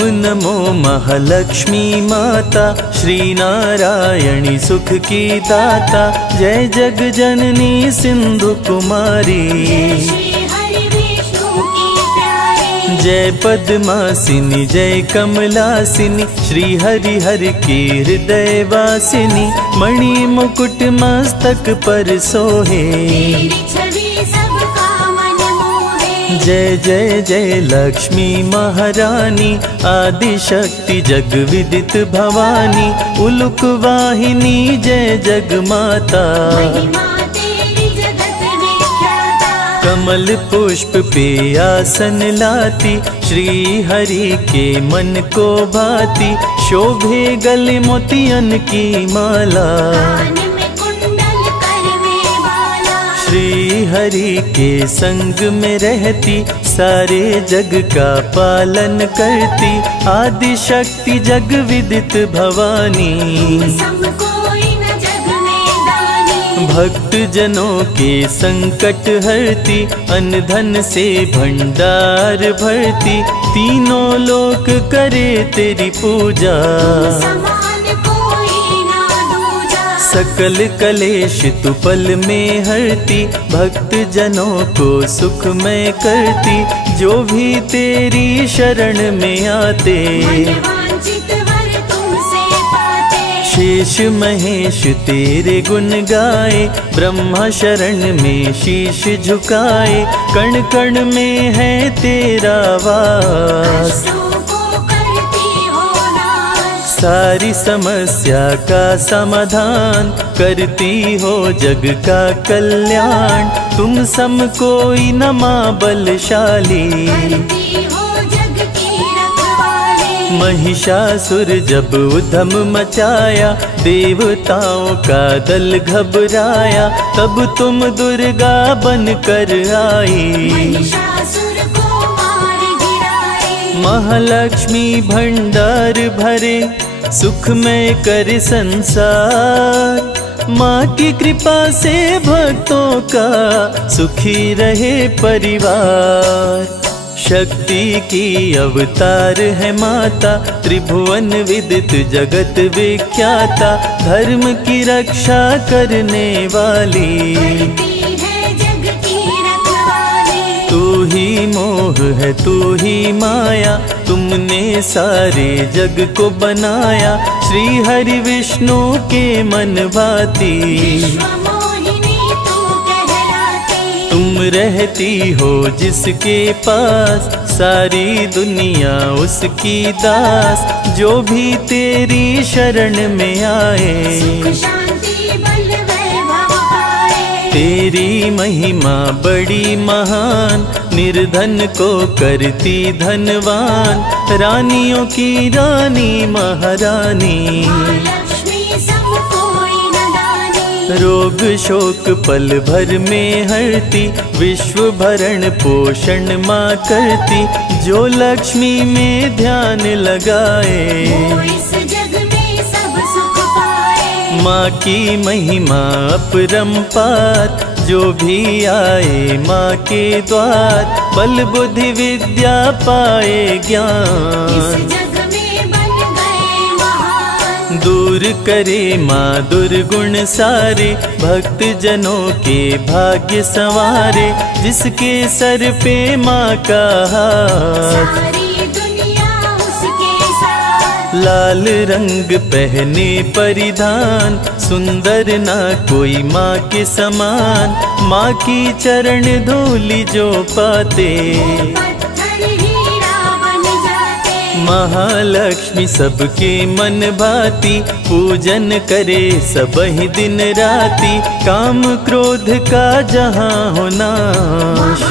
नमो महालक्ष्मी माता, श्री नारायणी सुख की दाता। जय जग जननी सिंधु कुमारी, जय पद्मासिनी जय कमलासिनी। श्री हरि हर की हृदय वासिनी, मणि मुकुट मस्तक पर सोहे। जय जय जय लक्ष्मी महारानी, आदि शक्ति जग विदित भवानी। उलुक वाहिनी जय जग माता, कमल पुष्प पे आसन लाती। श्री हरि के मन को भाती, शोभे गले मोतियन की माला। श्री हरि के संग में रहती, सारे जग का पालन करती। आदि शक्ति जग विदित भवानी, भक्त जनों के संकट हरती। अन्न धन से भंडार भरती, तीनों लोक करे तेरी पूजा। सकल कलेश तू पल में हरती, भक्त जनों को सुख में करती। जो भी तेरी शरण में आते, शेष महेश तेरे गुण गाए। ब्रह्मा शरण में शीश झुकाए, कण कण में है तेरा वास। सारी समस्या का समाधान, करती हो जग का कल्याण। तुम सम कोई न मां बलशाली, महिषासुर जब उधम मचाया। देवताओं का दल घबराया, तब तुम दुर्गा बन कर आई। महालक्ष्मी भंडार भरे, सुख में कर संसार। माँ की कृपा से भक्तों का सुखी रहे परिवार। शक्ति की अवतार है माता, त्रिभुवन विदित जगत विख्याता। धर्म की रक्षा करने वाली, तू ही मोह है तू ही माया। तुमने सारे जग को बनाया, श्री हरि विष्णु के मन भाती। तुम रहती हो जिसके पास, सारी दुनिया उसकी दास। जो भी तेरी शरण में आए, तेरी महिमा बड़ी महान। निर्धन को करती धनवान, रानियों की रानी महारानी। रोग शोक पल भर में हरती, विश्व भरण पोषण माँ करती। जो लक्ष्मी में ध्यान लगाए, माँ की महिमा अपरंपार। जो भी आए माँ के द्वार, बल बुद्धि विद्या पाए ज्ञान। दूर करे माँ दुर्गुण सारे, भक्त जनों के भाग्य संवारे। जिसके सर पे माँ का हाथ, लाल रंग पहने परिधान। सुंदर ना कोई माँ के समान, माँ की चरण धूलि जो पाते। महालक्ष्मी सबके मन भाती, पूजन करे सब ही दिन राती। काम क्रोध का जहाँ हो नाश,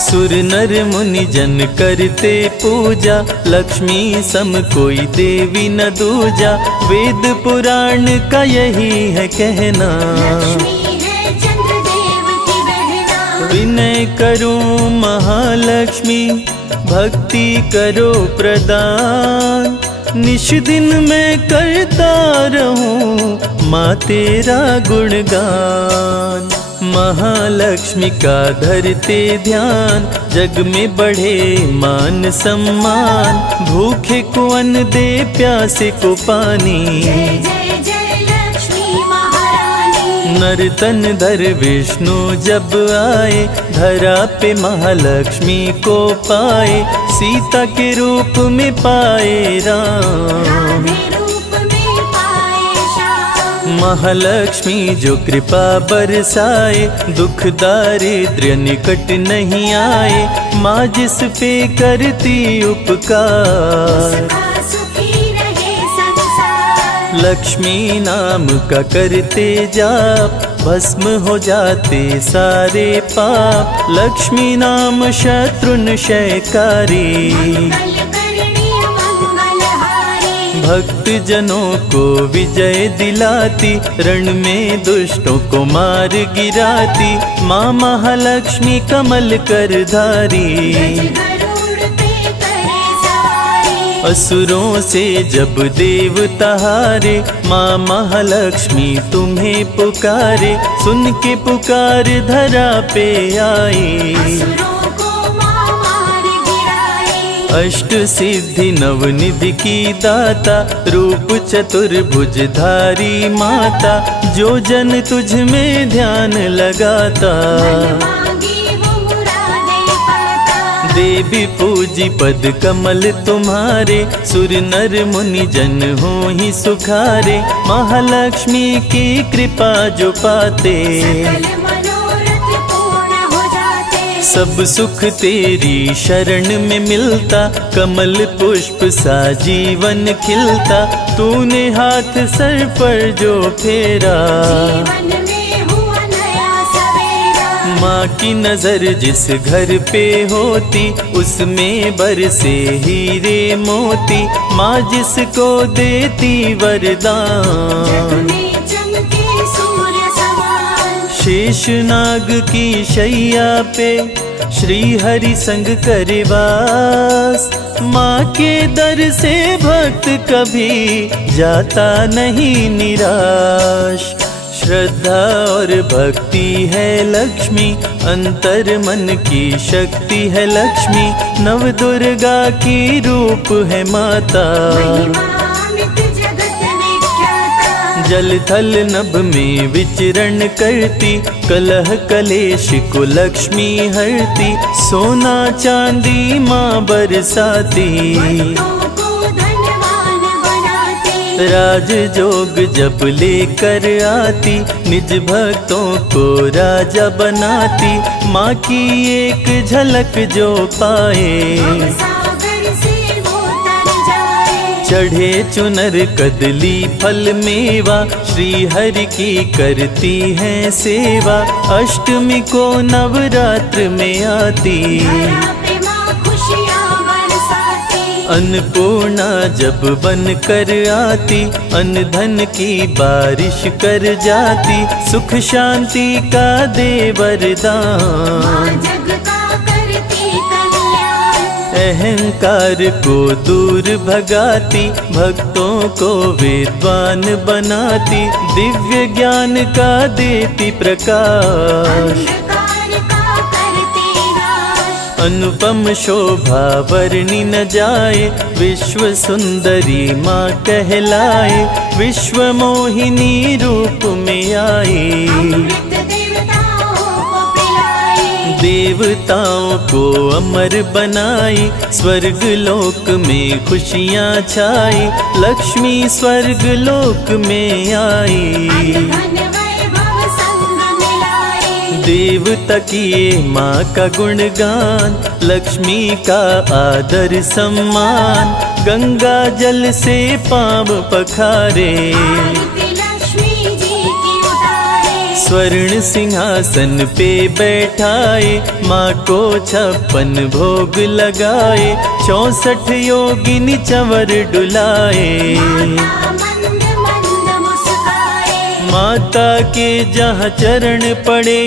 सुर नर मुनि जन करते पूजा। लक्ष्मी सम कोई देवी न दूजा, वेद पुराण का यही है कहना। विनय करूं महालक्ष्मी, भक्ति करो प्रदान। निश दिन मैं करता रहूं माँ तेरा गुणगान। महालक्ष्मी का धरते ध्यान, जग में बढ़े मान सम्मान। भूखे को अन्न दे, प्यासे को पानी, जय जय जय लक्ष्मी महारानी। नर तन धर विष्णु जब आए, धरा पे महालक्ष्मी को पाए। सीता के रूप में पाए राम, राधे रूप में पाए श्याम। महालक्ष्मी जो कृपा बरसाए, दुख दारिद्र्य निकट नहीं आए। माँ जिस पे करती उपकार, उसका सुखी रहे संसार। लक्ष्मी नाम का करते जाप, भस्म हो जाते सारे पाप। लक्ष्मी नाम शत्रुनशयकारी, मंगलकरणी मंगलहारी। भक्त जनों को विजय दिलाती, रण में दुष्टों को मार गिराती। माँ महालक्ष्मी कमल कर धारी, गरुड़ पे करे सवारी। असुरों से जब देवता हारे, माँ महालक्ष्मी तुम्हें पुकारे। सुन के पुकार धरा पे आई, असुरों को माँ मार गिराई। अष्ट सिद्धि नवनिधि की दाता, रूप चतुर्भुज धारी माता। जो जन तुझ में ध्यान लगाता, मांगी वो मुरादें पाता। देवी पूजी पद कमल तुम्हारे। सुर नर मुनि जन हो ही सुखारे, महालक्ष्मी की कृपा जो पाते। सकल मनोरथ पूर्ण हो जाते। सब सुख तेरी शरण में मिलता, कमल पुष्प सा जीवन खिलता। तूने हाथ सर पर जो फेरा, जीवन में हुआ नया सवेरा। माँ की नजर जिस घर पे होती, उसमें बरसे हीरे मोती। माँ जिसको देती वरदान, जग में चमके सूर्य समान। शेष नाग की शैया पे श्री हरि संग करे वास। माँ के दर से भक्त कभी जाता नहीं निराश। श्रद्धा और भक्ति है लक्ष्मी, अंतर मन की शक्ति है लक्ष्मी। नव दुर्गा की रूप है माता, महिमा अमित जगत विख्याता। जल थल नभ में विचरण करती। कलह कलेश को लक्ष्मी हरती, सोना चांदी माँ बरसाती। भक्तों को धनवान बनाती। राज जोग जब लेकर आती, निज भक्तों को राजा बनाती। माँ की एक झलक जो पाए, सागर से वो तर जाए। चढ़े चुनर कदली फल मेवा। श्री हरि की करती है सेवा, अष्टमी को नवरात्र में आती। धरा पे माँ खुशियाँ बरसाती। अन्नपूर्णा जब बन कर आती, अन्न धन की बारिश कर जाती। सुख शांति का दे वरदान, माँ जग का करती कल्याण। अहंकार को दूर भगाती। भक्तों को विद्वान बनाती, दिव्य ज्ञान का देती प्रकाश। अंधकार का करती नाश। अनुपम शोभा वर्णि न जाए, विश्व सुंदरी माँ कहलाए। विश्व मोहिनी रूप में आई, अमृत देवताओं को पिलाई। देवताओं को अमर बनाई। स्वर्ग लोक में खुशियाँ छाई, लक्ष्मी स्वर्ग लोक में आई। धन वैभव संग मिलाई। देवता किए माँ का गुणगान, लक्ष्मी का आदर सम्मान। गंगा जल से पाँव पखारे, आरती लक्ष्मी जी की उतारे। स्वर्ण सिंहासन पे बैठाए। माँ को 56 भोग लगाए, 64 योगिनी चंवर डुलाए। माता मंद मंद मुस्काए। माता के जहाँ चरण पड़े,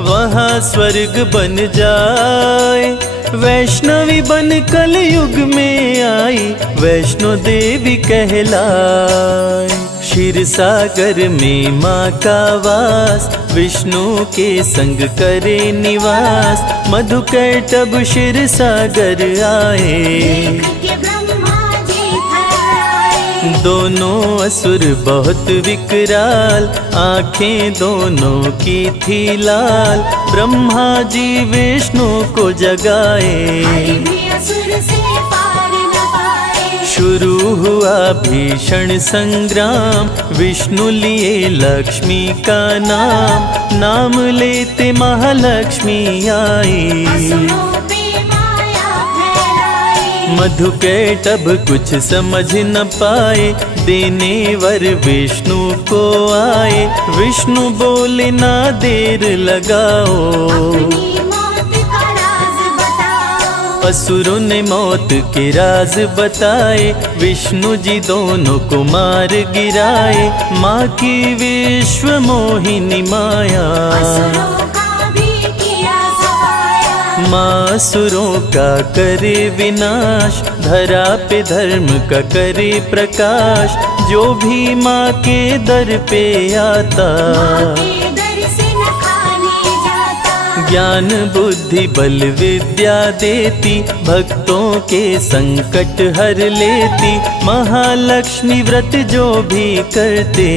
वहाँ स्वर्ग बन जाए। वैष्णवी बन कलयुग में आई, वैष्णो देवी कहलाए। क्षीर सागर में माँ का वास, विष्णु के संग करे निवास। मधुकैटभ क्षीर सागर आए, देख के ब्रह्मा जी थर्राए। दोनों असुर बहुत विकराल, आंखें दोनों की थी लाल। ब्रह्मा जी विष्णु को जगाए, हरि भी असुर से पार न पाए। शुरू हुआ भीषण संग्राम, विष्णु लिए लक्ष्मी का नाम। नाम लेते महालक्ष्मी आई, असुरों पे माया फैलाई। मधुकैटभ कुछ समझ न पाए, देने वर विष्णु को आए। विष्णु बोले ना देर लगाओ, अपनी मौत का राज बताओ। असुरों ने मौत के राज बताए। विष्णु जी दोनों को मार गिराए, माँ की विश्व मोहिनी माया। असुरों का भी किया सफाया। माँ असुरों का करे विनाश, धरा पे धर्म का करे प्रकाश। जो भी माँ के दर पे आता, माँ के दर से न खाली जाता। ज्ञान बुद्धि बल विद्या देती, भक्तों के संकट हर लेती। महालक्ष्मी व्रत जो भी करते,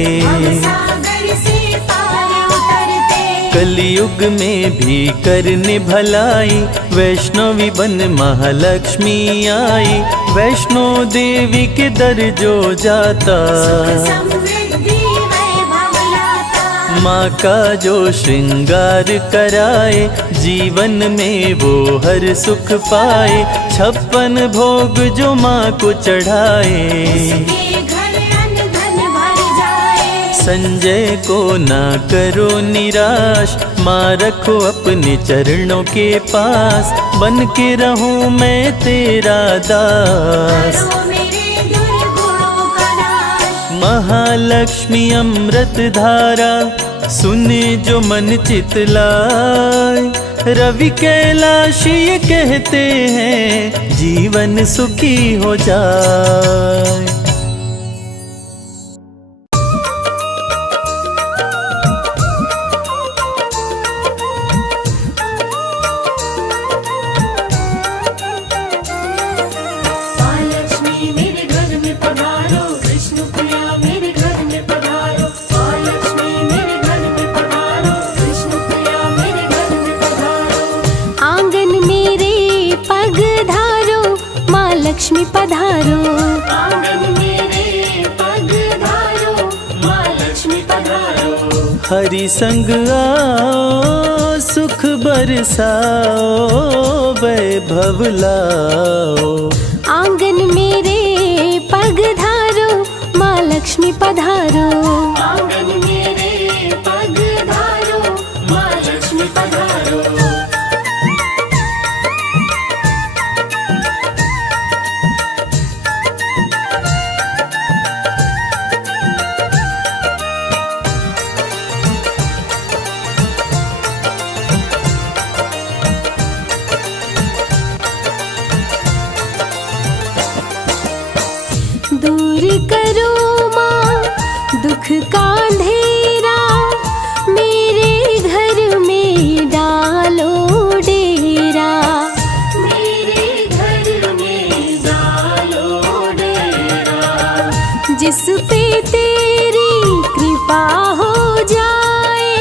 सागर से पार उतरते। कलयुग में भी करने भलाई। वैष्णवी बन महालक्ष्मी आई, वैष्णो देवी के दर जो जाता। समृद्धि वैभव लाता। माँ का जो श्रृंगार कराए, जीवन में वो हर सुख पाए। 56 भोग जो माँ को चढ़ाए, उसके घर अन्न धन भर जाए। संजय को ना करो निराश, माँ रखो अपने चरणों के पास। बन के रहूं मैं तेरा दास, करो मेरे दुर्गुणों का नाश। महालक्ष्मी अमृत धारा, सुने जो मन चितलाए। रवि कैलाशी ये कहते हैं, जीवन सुखी हो जाए। महालक्ष्मी मेरे घर में पधारो, विष्णु प्रिया मेरे घर में पधारो। महालक्ष्मी मेरे घर में पधारो, विष्णु प्रिया मेरे घर में पधारो। आंगन मेरे पग धारो, माँ लक्ष्मी पधारो। आंगन मेरे पग धारो, माँ लक्ष्मी पधारो। हरि संग आओ, सुख बरसाओ, वैभव लाओ। आंगन मेरे पग धारो, माँ लक्ष्मी पधारो। आंगन मेरे पग धारो, माँ लक्ष्मी पधारो। दूर करो माँ दुख का अंधेरा, मेरे घर में डालो डेरा। मेरे घर में डालो डेरा। जिस पे तेरी कृपा हो जाए,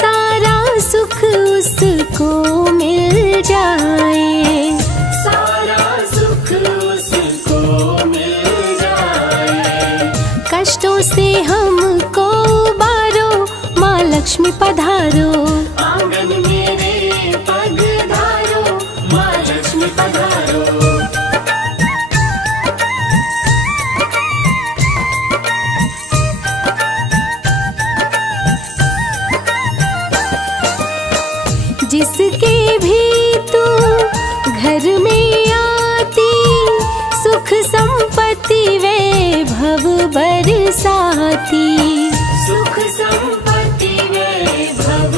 सारा सुख उसको मिल जाए। सारा सुख उसको मिल जाए। कष्टों से हमको उबारो, माँ लक्ष्मी पधारो। आंगन मेरे पग धारो, माँ लक्ष्मी पधारो। जिसके भी तू घर में आती, सुख संपत्ति वैभव बरसाती। सुख संपत्ति वैभव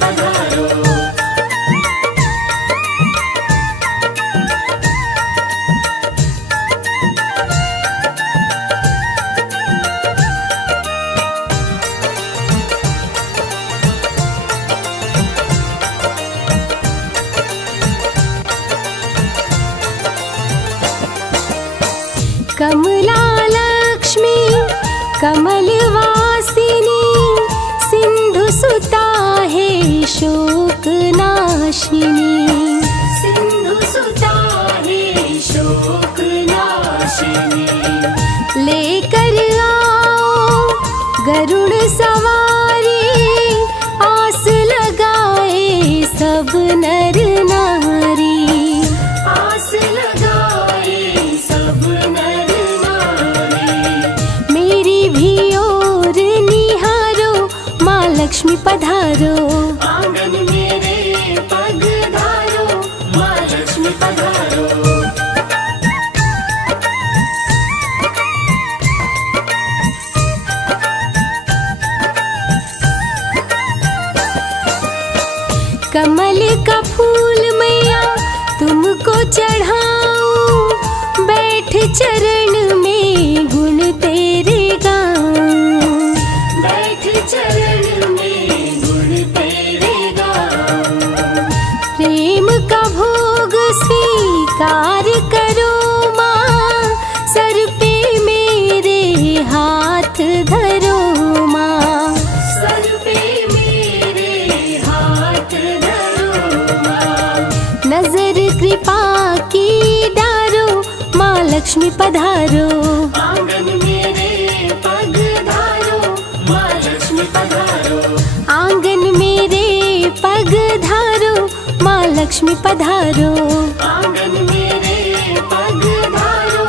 पधारो। कमला लक्ष्मी कमलवासिनी सिंधु सुता है शोक नाशिनी। सिंधु सुता है शोक नाशिनी। लेकर आओ गरुड़ सवारी आस लगाए सब नर नारी। आस लगाए सब नर नारी। मेरी भी ओर निहारो माँ लक्ष्मी पधारो। आंगन मेरे पग धारो, माँ लक्ष्मी पधारो। कमल का फूल मैया तुमको चढ़ाऊं, बैठ चरण में गुण तेरे गाऊं। बैठ चरण में गुण तेरे गाऊं। प्रेम का भोग स्वीकार करो माँ, सर पे मेरे हाथ धरो माँ। सर पे मेरे हाथ धरो माँ। नजर कृपा की डारो माँ लक्ष्मी पधारो। आंगन मेरे पग धारो, माँ लक्ष्मी पधारो। आंगन मेरे पग धारो माँ लक्ष्मी पधारो। आंगन मेरे पग धारो,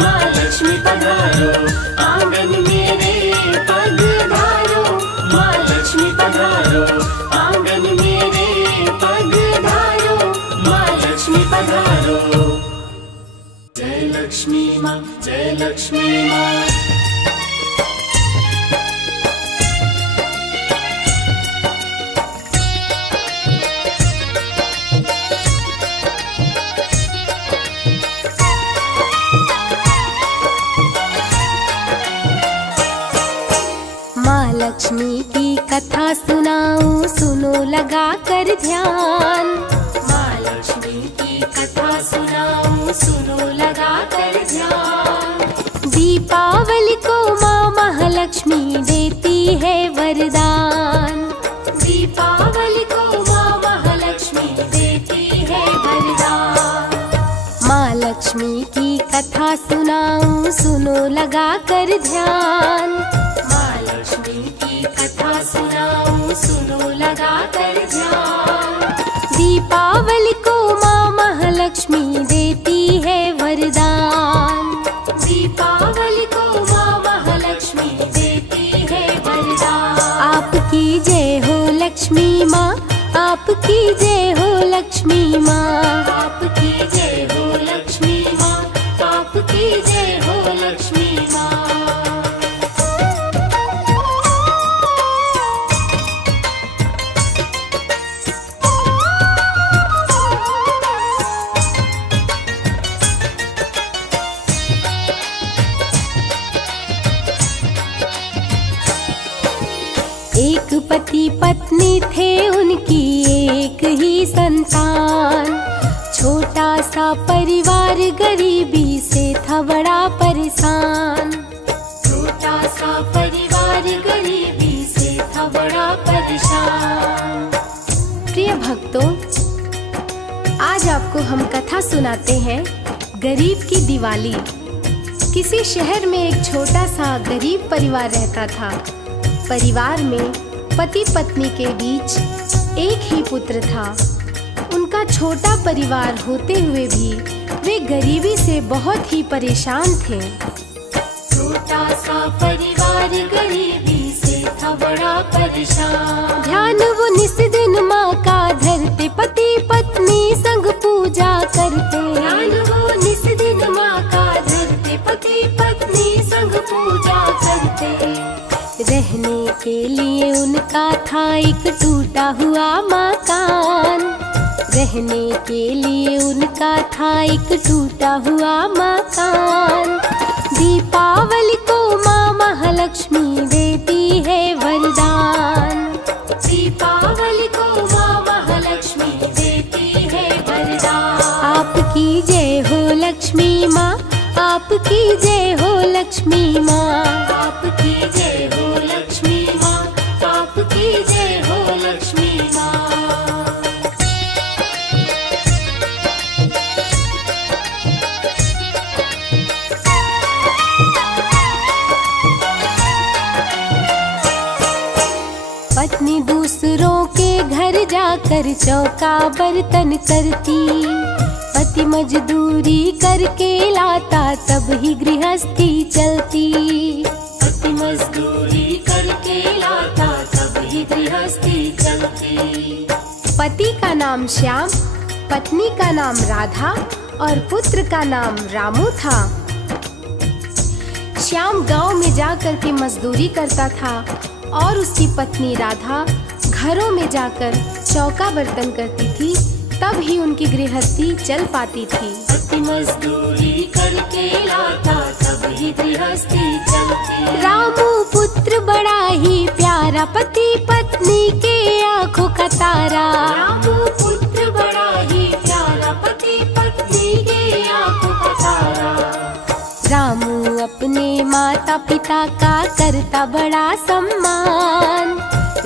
माँ लक्ष्मी पधारो। आंगन मेरे पग धारो, माँ लक्ष्मी पधारो। आंगन मेरे पग धारो, माँ लक्ष्मी पधारो। जय लक्ष्मी माँ, जय लक्ष्मी माँ। माँ लक्ष्मी की कथा सुनाऊं, सुनो लगा कर ध्यान। माँ लक्ष्मी की कथा सुनाऊं, सुनो लगा कर ध्यान। दीपावली को माँ महालक्ष्मी देती है वरदान। दीपावली को माँ महालक्ष्मी देती है वरदान। माँ लक्ष्मी की कथा सुनाऊं, सुनो लगा कर ध्यान। माँ लक्ष्मी की कथा सुनाऊं, सुनो लगा कर ध्यान। दीपावली को माँ महालक्ष्मी देती है वरदान। दीपावली को माँ महालक्ष्मी देती है वरदान। आपकी जय हो लक्ष्मी माँ, आपकी जय हो लक्ष्मी माँ। आपकी जय हो लक्ष्मी माँ, आपकी जय हो लक्ष्मी माँ। एक पति पत्नी थे उनकी एक ही संतान। छोटा सा परिवार गरीबी से था बड़ा परेशान। छोटा सा परिवार गरीबी से था बड़ा परेशान। प्रिय भक्तों, आज आपको हम कथा सुनाते हैं गरीब की दिवाली। किसी शहर में एक छोटा सा गरीब परिवार रहता था। परिवार में पति पत्नी के बीच एक ही पुत्र था। उनका छोटा परिवार होते हुए भी वे गरीबी से बहुत ही परेशान थे। छोटा सा परिवार गरीबी से था बड़ा परेशान। ध्यान वो निस दिन माँ का धरते, पति पत्नी संग पूजा करते। ध्यान वो निस दिन माँ का धरते, पति पत्नी संग पूजा करते। रहने के लिए उनका था एक टूटा हुआ मकान। रहने के लिए उनका था एक टूटा हुआ मकान। दीपावली को माँ महालक्ष्मी देती है वरदान। दीपावली को माँ महालक्ष्मी देती है वरदान। आपकी जय हो लक्ष्मी माँ, आपकी जय हो लक्ष्मी माँ, आपकी जय हो लक्ष्मी माँ, आपकी जय हो लक्ष्मी माँ। पत्नी दूसरों के घर जाकर चौका बर्तन करती। पति मजदूरी करके लाता तब ही गृहस्थी चलती। पति मजदूरी करके लाता तब ही गृहस्थी चलती। पति का नाम श्याम, पत्नी का नाम राधा और पुत्र का नाम रामू था। श्याम गांव में जाकर के मजदूरी करता था और उसकी पत्नी राधा घरों में जाकर चौका बर्तन करती थी, तब ही उनकी गृहस्थी चल पाती थी। पति मजदूरी करके लाता तब ही गृहस्थी चलती। रामू पुत्र बड़ा ही प्यारा, पति पत्नी के आंखों का तारा। रामू पुत्र बड़ा ही प्यारा, पति पत्नी के आंखों का तारा। रामू अपने माता पिता का करता बड़ा सम्मान।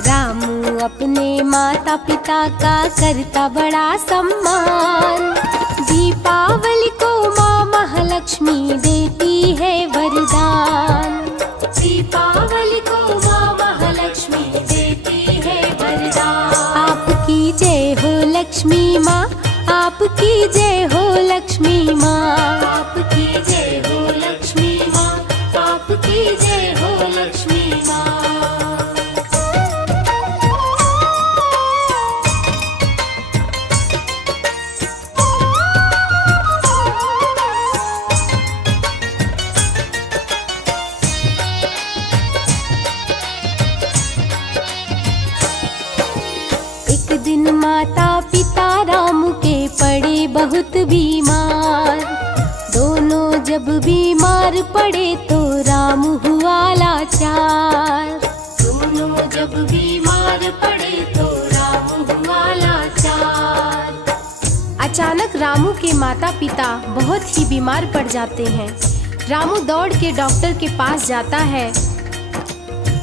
रामू अपने माता पिता का करता बड़ा सम्मान। दीपावली को माँ महालक्ष्मी देती है वरदान। दीपावली को माँ महालक्ष्मी देती है वरदान। आपकी जय हो लक्ष्मी माँ, आपकी जय हो लक्ष्मी माँ, आपकी जय हो लक्ष्मी माँ, आपकी जय हो लक्ष्मी माँ। एक दिन माता पिता रामू के पड़े बहुत बीमार। दोनों जब बीमार पड़े तो रामू हुआ लाचार। दोनों जब बीमार पड़े तो रामू हुआ लाचार। अचानक रामू के माता पिता बहुत ही बीमार पड़ जाते हैं। रामू दौड़ के डॉक्टर के पास जाता है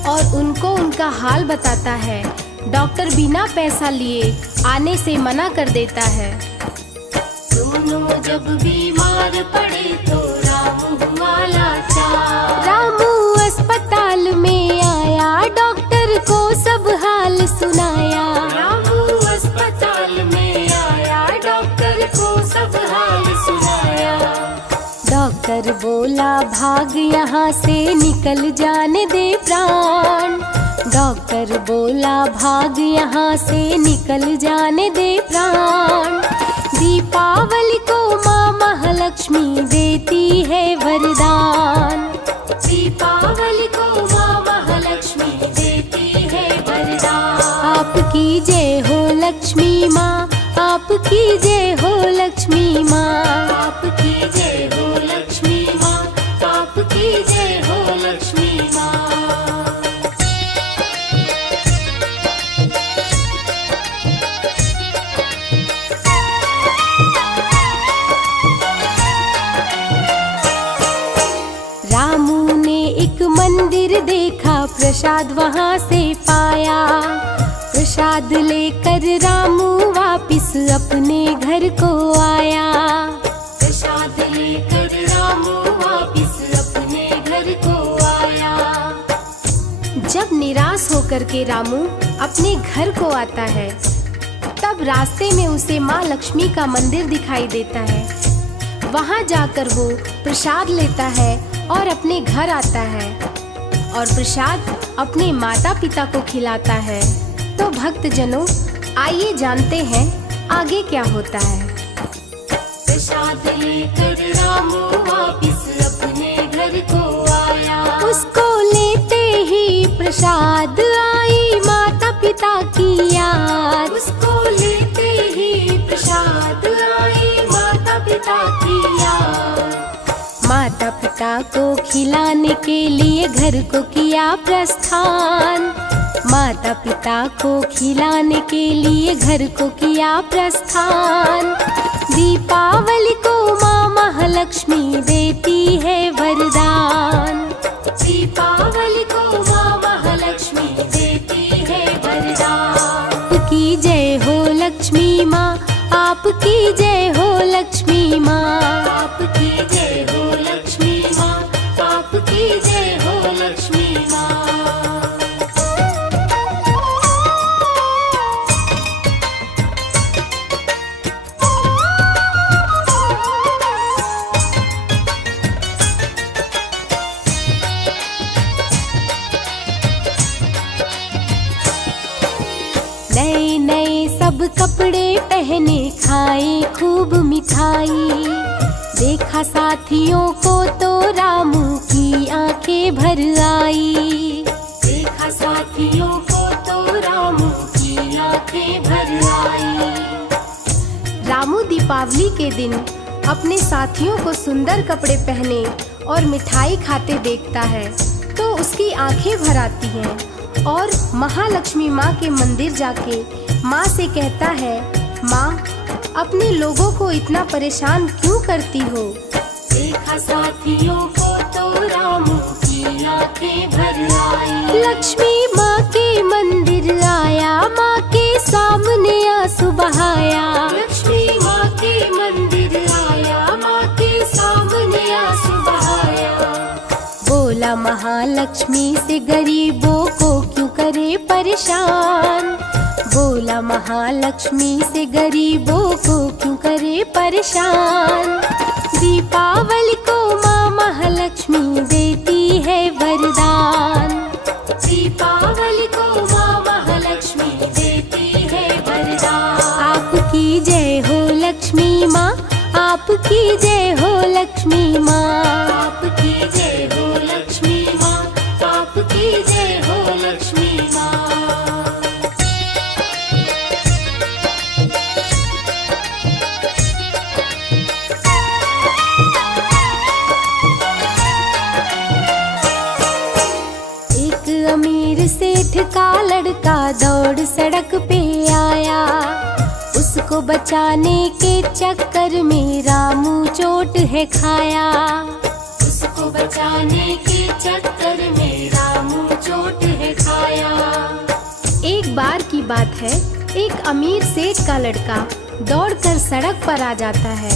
और उनको उनका हाल बताता है। डॉक्टर बिना पैसा लिए आने से मना कर देता है। दोनों जब बीमार पड़े तो रामू हुआ लाचार। रामू अस्पताल में आया, डॉक्टर को सब हाल सुनाया। रामू अस्पताल में आया, डॉक्टर को सब हाल सुनाया। डॉक्टर बोला भाग यहाँ से, निकल जाने दे प्राण। डॉक्टर बोला भाग यहाँ से, निकल जाने दे प्राण। दीपावली को माँ महालक्ष्मी देती है वरदान। दीपावली को माँ महालक्ष्मी देती है वरदान। आपकी जय हो लक्ष्मी माँ, आपकी जय हो लक्ष्मी माँ, आपकी जय हो लक्ष्मी माँ, आपकी जय हो लक्ष्मी माँ। रामू ने एक मंदिर देखा, प्रसाद वहाँ से पाया। प्रसाद लेकर रामू वापिस अपने घर को आया। प्रसाद लेकर रामू वापिस अपने घर को आया। जब निराश होकर के रामू अपने घर को आता है, तब रास्ते में उसे माँ लक्ष्मी का मंदिर दिखाई देता है। वहाँ जाकर वो प्रसाद लेता है और अपने घर आता है और प्रसाद अपने माता पिता को खिलाता है। तो भक्तजनों, आइए जानते हैं आगे क्या होता है। प्रसाद लेकर रामू वापिस अपने घर को आया। उसको लेते ही प्रसाद आई माता पिता पिता की याद। उसको लेते ही प्रसाद आई माता पिता की याद। माता पिता को खिलाने के लिए घर को किया प्रस्थान। माता पिता को खिलाने के लिए घर को किया प्रस्थान। दीपावली को माँ महालक्ष्मी देती है वरदान। दीपावली को माँ महालक्ष्मी देती है वरदान। आपकी जय हो लक्ष्मी माँ, आपकी जय हो लक्ष्मी माँ। आपकी जय हो लक्ष्मी माँ, आपकी जय हो लक्ष्मी माँ। नए नए सब कपड़े पहने, खाए खूब मिठाई। देखा साथियों को तो रामू की आंखें भर आई। देखा साथियों को तो रामू की आंखें भर आई। रामू दीपावली के दिन अपने साथियों को सुंदर कपड़े पहने और मिठाई खाते देखता है तो उसकी आंखें भर आती हैं और महालक्ष्मी माँ के मंदिर जाके माँ से कहता है, माँ अपने लोगों को इतना परेशान क्यों करती हो। देखा साथियों को तो रामू की आंखें भर आई। लक्ष्मी माँ के मंदिर आया, माँ के सामने आंसू बहाया। लक्ष्मी माँ के मंदिर आया, माँ के सामने आंसू बहाया। बोला महालक्ष्मी से गरीबों को क्यों करे परेशान। बोला महालक्ष्मी से गरीबों को क्यों करे परेशान। दीपावली को माँ महालक्ष्मी देती है वरदान। दीपावली को माँ महालक्ष्मी देती है वरदान। आपकी जय हो लक्ष्मी माँ, आपकी जय हो लक्ष्मी माँ। आपकी जय हो लक्ष्मी माँ, आपकी जय हो लक्ष्मी माँ। अमीर सेठ का लड़का दौड़ सड़क पे आया। उसको बचाने के चक्कर में रामू चोट है खाया। उसको बचाने के चक्कर में रामू चोट है खाया। एक बार की बात है, एक अमीर सेठ का लड़का दौड़कर सड़क पर आ जाता है।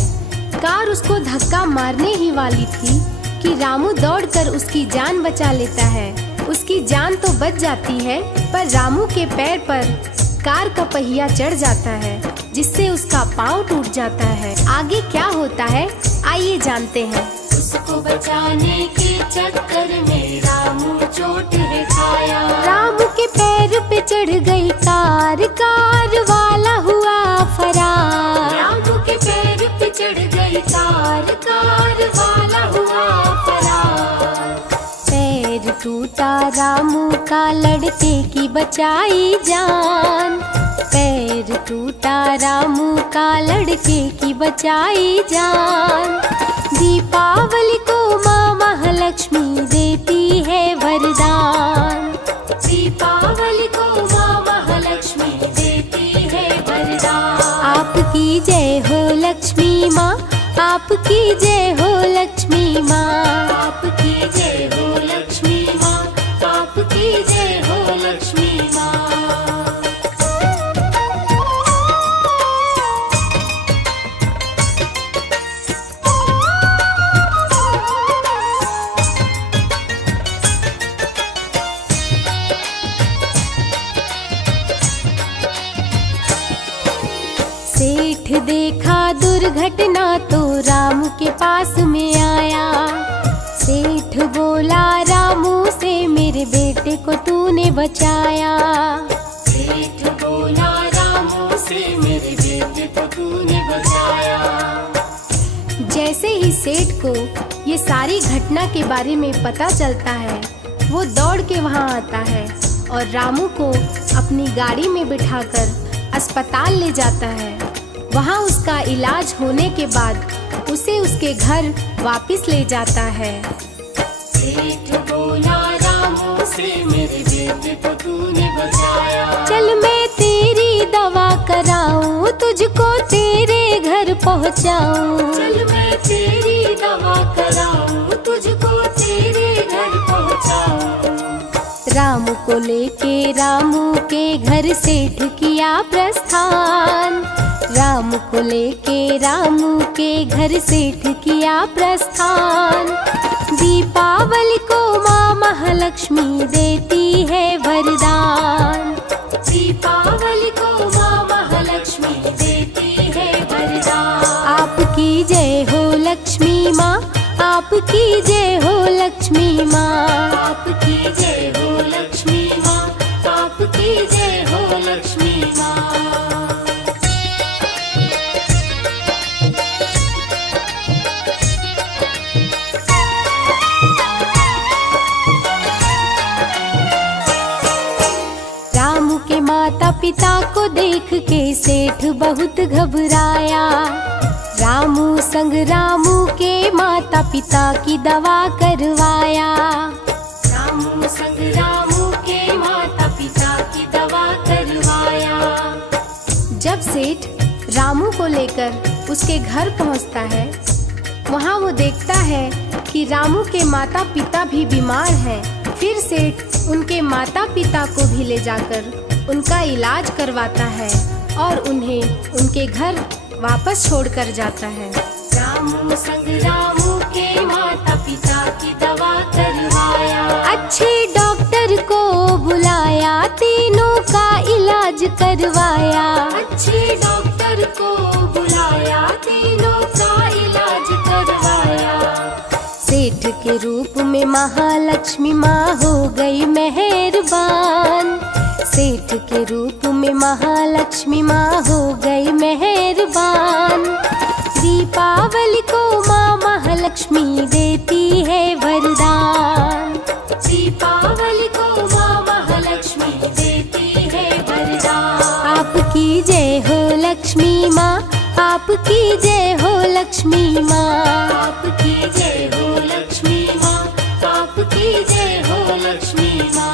कार उसको धक्का मारने ही वाली थी कि रामू दौड़कर उसकी जान बचा लेता है। उसकी जान तो बच जाती है पर रामू के पैर पर कार का पहिया चढ़ जाता है जिससे उसका पाँव टूट जाता है। आगे क्या होता है आइए जानते हैं। उसको बचाने के चक्कर में रामू चोट है खाया। रामू के पैर पे चढ़ गई कार, कार वाला हुआ फरार। रामू के पैर पे चढ़ गई कार, कार वाला हुआ फरार। पैर टूटा रामू का, लड़के की बचाई जान। पैर टूटा रामू का, लड़के की बचाई जान। दीपावली को माँ महालक्ष्मी देती है वरदान। दीपावली को माँ महालक्ष्मी देती है वरदान। आपकी जय हो लक्ष्मी माँ, आपकी जय हो लक्ष्मी माँ। आपकी जय हो लक्ष्मी माँ, आपकी जय हो लक्ष्मी माँ। सेठ देखा दुर्घटना तो रामू के पास में आया। सेठ बोला रामू से, मेरे बेटे को तूने बचाया। सेठ बोला रामू से, मेरे बेटे को तूने बचाया। जैसे ही सेठ को ये सारी घटना के बारे में पता चलता है वो दौड़ के वहाँ आता है और रामू को अपनी गाड़ी में बिठाकर अस्पताल ले जाता है। वहाँ उसका इलाज होने के बाद उसे उसके घर वापस ले जाता है। सेठ बोला रामू से, मेरे बेटे को तूने बचाया। चल मैं तेरी दवा कराऊं, तुझको तेरे घर पहुंचाऊं। चल मैं तेरी दवा कराऊं, तुझको तेरे घर पहुंचाऊं। रामू को लेके रामू के घर सेठ किया प्रस्थान। रामू को लेके रामू के घर सेठ किया प्रस्थान। दीपावली को माँ महालक्ष्मी देती है वरदान। दीपावली को माँ महालक्ष्मी देती है वरदान। आपकी जय हो लक्ष्मी माँ, आपकी जय हो लक्ष्मी माँ। आपकी जय हो लक्ष्मी माँ, आपकी जय हो लक्ष्मी माँ। रामू के माता पिता को देख के सेठ बहुत घबराया। रामू संग रामू के माता पिता की दवा करवाया। रामू संग रामू के माता पिता की दवा करवाया। जब सेठ रामू को लेकर उसके घर पहुंचता है, वहां वो देखता है कि रामू के माता पिता भी बीमार हैं। फिर सेठ उनके माता पिता को भी ले जाकर उनका इलाज करवाता है और उन्हें उनके घर वापस छोड़कर जाता है। रामू संग रामू के माता पिता की दवा करवाया। अच्छे डॉक्टर को बुलाया, तीनों का इलाज करवाया। अच्छे डॉक्टर को बुलाया, तीनों का इलाज करवाया। सेठ के रूप में महालक्ष्मी माँ हो गई मेहरबान। सेठ के रूप में महालक्ष्मी माँ हो गई मेहरबान। दीपावली को माँ महालक्ष्मी देती है वरदान। दीपावली को माँ महालक्ष्मी देती है वरदान। आपकी जय हो लक्ष्मी माँ, आपकी जय हो लक्ष्मी माँ। आपकी जय हो लक्ष्मी माँ, आपकी जय हो लक्ष्मी माँ।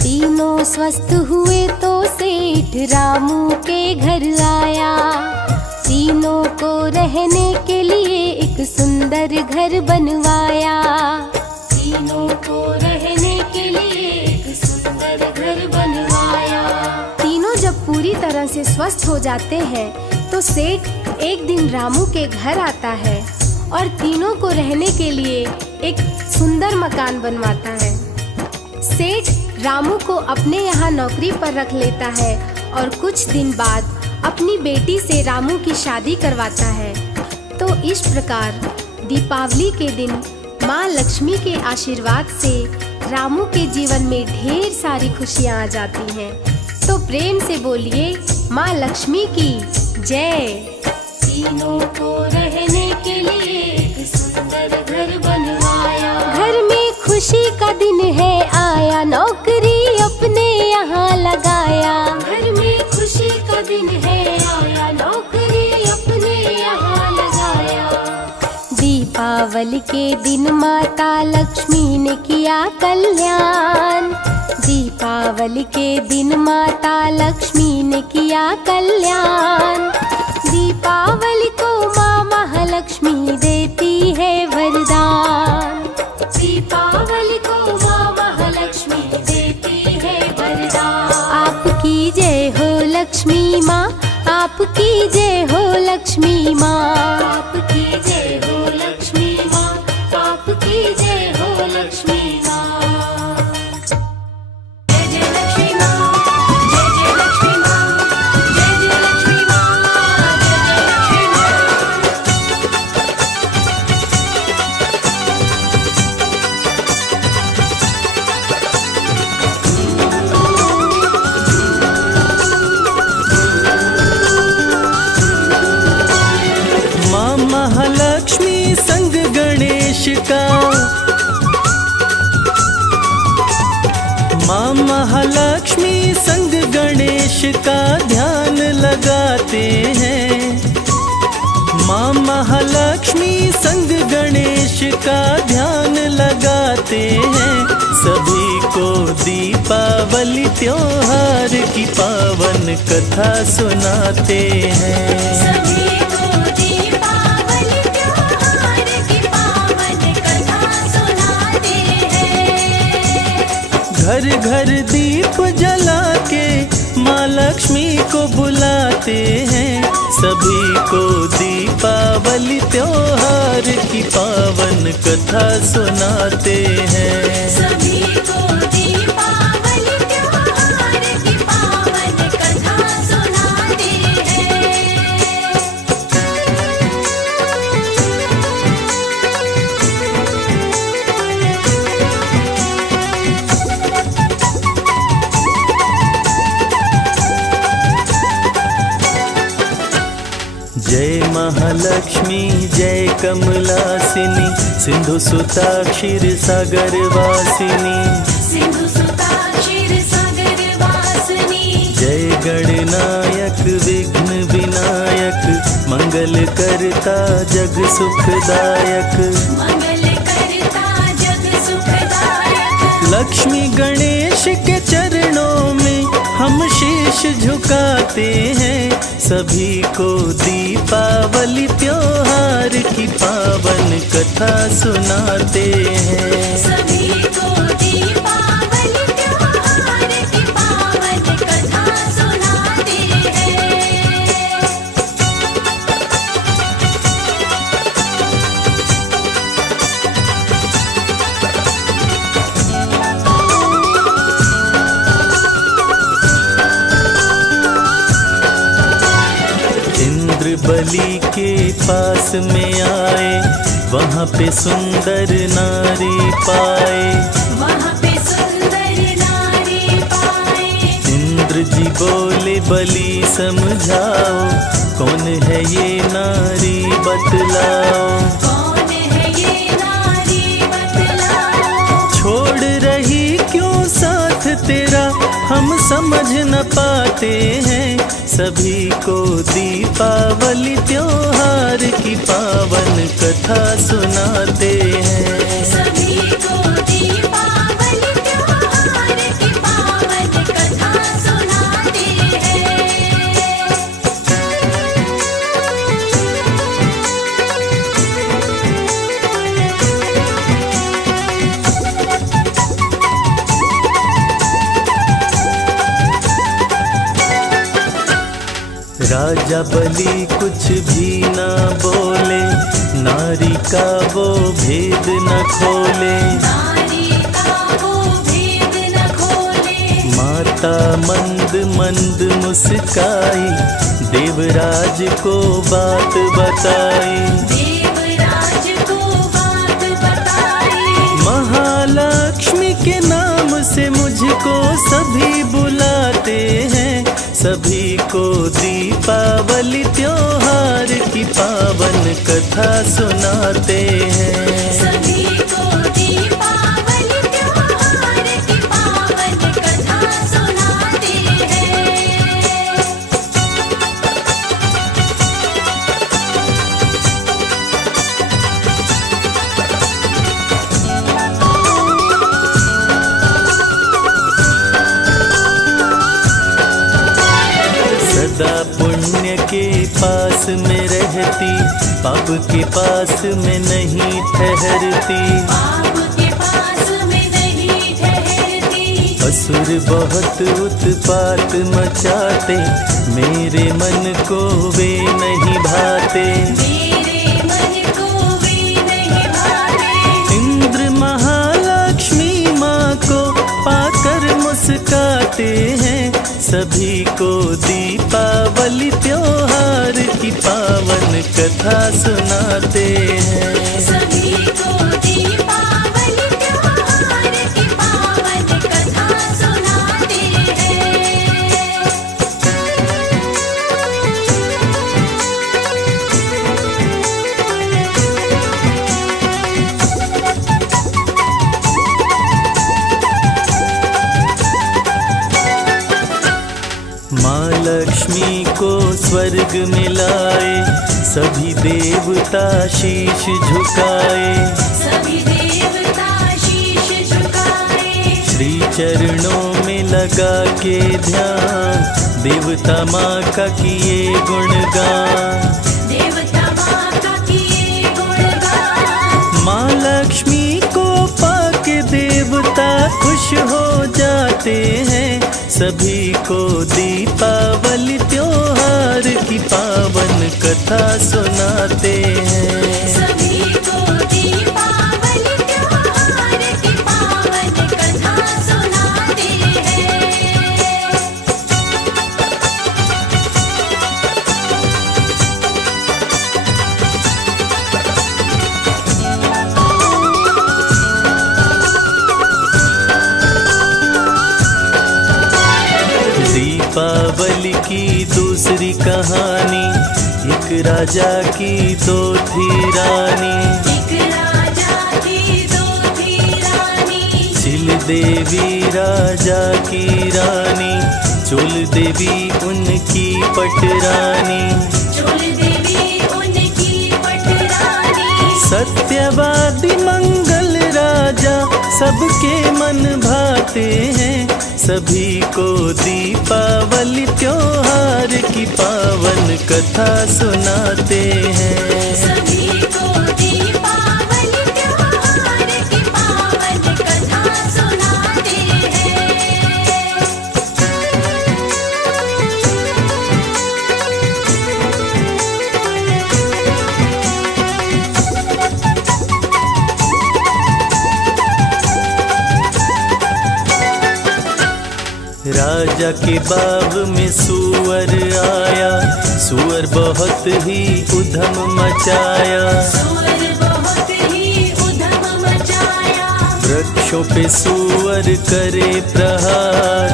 तीनों स्वस्थ हुए तो सेठ रामू के घर आया। तीनों को रहने के लिए एक सुंदर घर बनवाया। तीनों को रहने के लिए एक सुंदर घर बनवाया। तीनों जब पूरी तरह से स्वस्थ हो जाते हैं तो सेठ एक दिन रामू के घर आता है और तीनों को रहने के लिए एक सुंदर मकान बनवाता है। सेठ रामू को अपने यहाँ नौकरी पर रख लेता है और कुछ दिन बाद अपनी बेटी से रामू की शादी करवाता है। तो इस प्रकार दीपावली के दिन माँ लक्ष्मी के आशीर्वाद से रामू के जीवन में ढेर सारी खुशियाँ आ जाती हैं। तो प्रेम से बोलिए माँ लक्ष्मी की जय। तीनों को रहने के लिए एक सुंदर घर बनवाया। घर में खुशी का दिन है आया, नौकरी अपने यहाँ लगाया। घर में खुशी का दिन है आया, नौकरी अपने यहाँ लगाया। दीपावली के दिन माता लक्ष्मी ने किया कल्याण। दीपावली के दिन माता लक्ष्मी ने किया कल्याण। दीपावली को माँ महालक्ष्मी देती है वरदान। दीपावली को माँ महालक्ष्मी देती है वरदान। आपकी जय हो लक्ष्मी माँ, आपकी जय हो लक्ष्मी माँ। आपकी जय हो लक्ष्मी माँ, आपकी जय हो लक्ष्मी माँ। जय जय लक्ष्मी माँ, जय जय लक्ष्मी माँ, जय जय लक्ष्मी माँ, जय जय लक्ष्मी माँ। सुनाते हैं। माँ महालक्ष्मी संग गणेश का ध्यान लगाते हैं। सभी को दीपावली त्योहार की पावन कथा सुनाते हैं। सभी को दीपावली त्योहार की पावन कथा सुनाते हैं। घर घर दीप जला के माँ लक्ष्मी को बुलाते हैं। सभी को दीपावली त्योहार की पावन कथा सुनाते हैं। सभी को दीपावली त्योहार की पावन कथा सुनाते हैं। जय महालक्ष्मी जय कमलासिनी, सिंधु सुता क्षीर सागर वासिनी। सिंधु सुता क्षीर सागर वासिनी। जय गणनायक विघ्न विनायक, मंगल करता जग सुखदायक। मंगल करता जग सुखदायक। लक्ष्मी गणेश के चरणों में हम शीश झुकाते हैं। सभी को दीपावली त्योहार की पावन कथा सुनाते हैं। सभी को दीपावली त्योहार की पावन कथा सुनाते हैं। इंद्र बलि के पास में आए, वहाँ पे सुंदर नारी पाए। वहाँ पे सुंदर नारी पाए। इंद्र जी बोले बलि समझाओ, कौन है ये नारी बतलाओ। कौन है ये नारी बतलाओ। छोड़ रही क्यों साथ तेरा, हम समझ न पाते हैं। सभी को दीपावली त्योहार की पावन कथा सुनाते हैं। सभी को दीपावली त्योहार की पावन कथा सुनाते हैं। राजा बलि कुछ भी ना बोले, नारी का वो भेद न खोले। नारी का वो भेद न खोले। माता मंद मंद मुस्काई, देवराज को बात बताई। देवराज को बात बताई। महालक्ष्मी के नाम से मुझको सभी बुलाते हैं। सभी को दीपावली त्योहार की पावन कथा सुनाते हैं। सभी को दीपावली त्योहार की पावन कथा सुनाते हैं। सदा पुण्य के पास में रहती, पाप के पास में नहीं ठहरती। पाप के पास में नहीं ठहरती। असुर बहुत उत्पात मचाते, मेरे मन को वे नहीं भाते। मेरे मन को वे नहीं भाते। इंद्र महालक्ष्मी माँ को पाकर मुस्काते हैं। सभी को दीपावली त्योहार की पावन कथा सुनाते हैं। सभी को दीपावली त्योहार की पावन कथा सुनाते हैं। माँ लक्ष्मी को स्वर्ग में लाए, सभी देवता शीश झुकाए। सभी देवता शीश झुकाए। श्री चरणों में लगा के ध्यान, देवता माँ का किए गुणगान। देवता माँ का किए गुणगान। माँ लक्ष्मी को पाके देवता खुश हो जाते हैं, सभी को दीपावली त्योहार की पावन कथा सुनाते हैं। सभी को दीपावली त्योहार की पावन कथा सुनाते हैं। दीपावली की दूसरी कहानी, एक राजा की दो थी रानी। एक राजा की दो थी रानी। चिल देवी राजा की रानी, चुल देवी उनकी पटरानी। चुल देवी उनकी पटरानी। सत्यवादी मंगल राजा सबके मन भाते हैं, सभी को दीपावली त्योहार की पावन कथा सुनाते हैं। सभी को दीपावली त्योहार की पावन कथा सुनाते हैं। राजा के बाग में सूअर आया, सूअर बहुत ही उधम मचाया। सूअर बहुत ही उधम मचाया। वृक्षों पे सूअर करे प्रहार,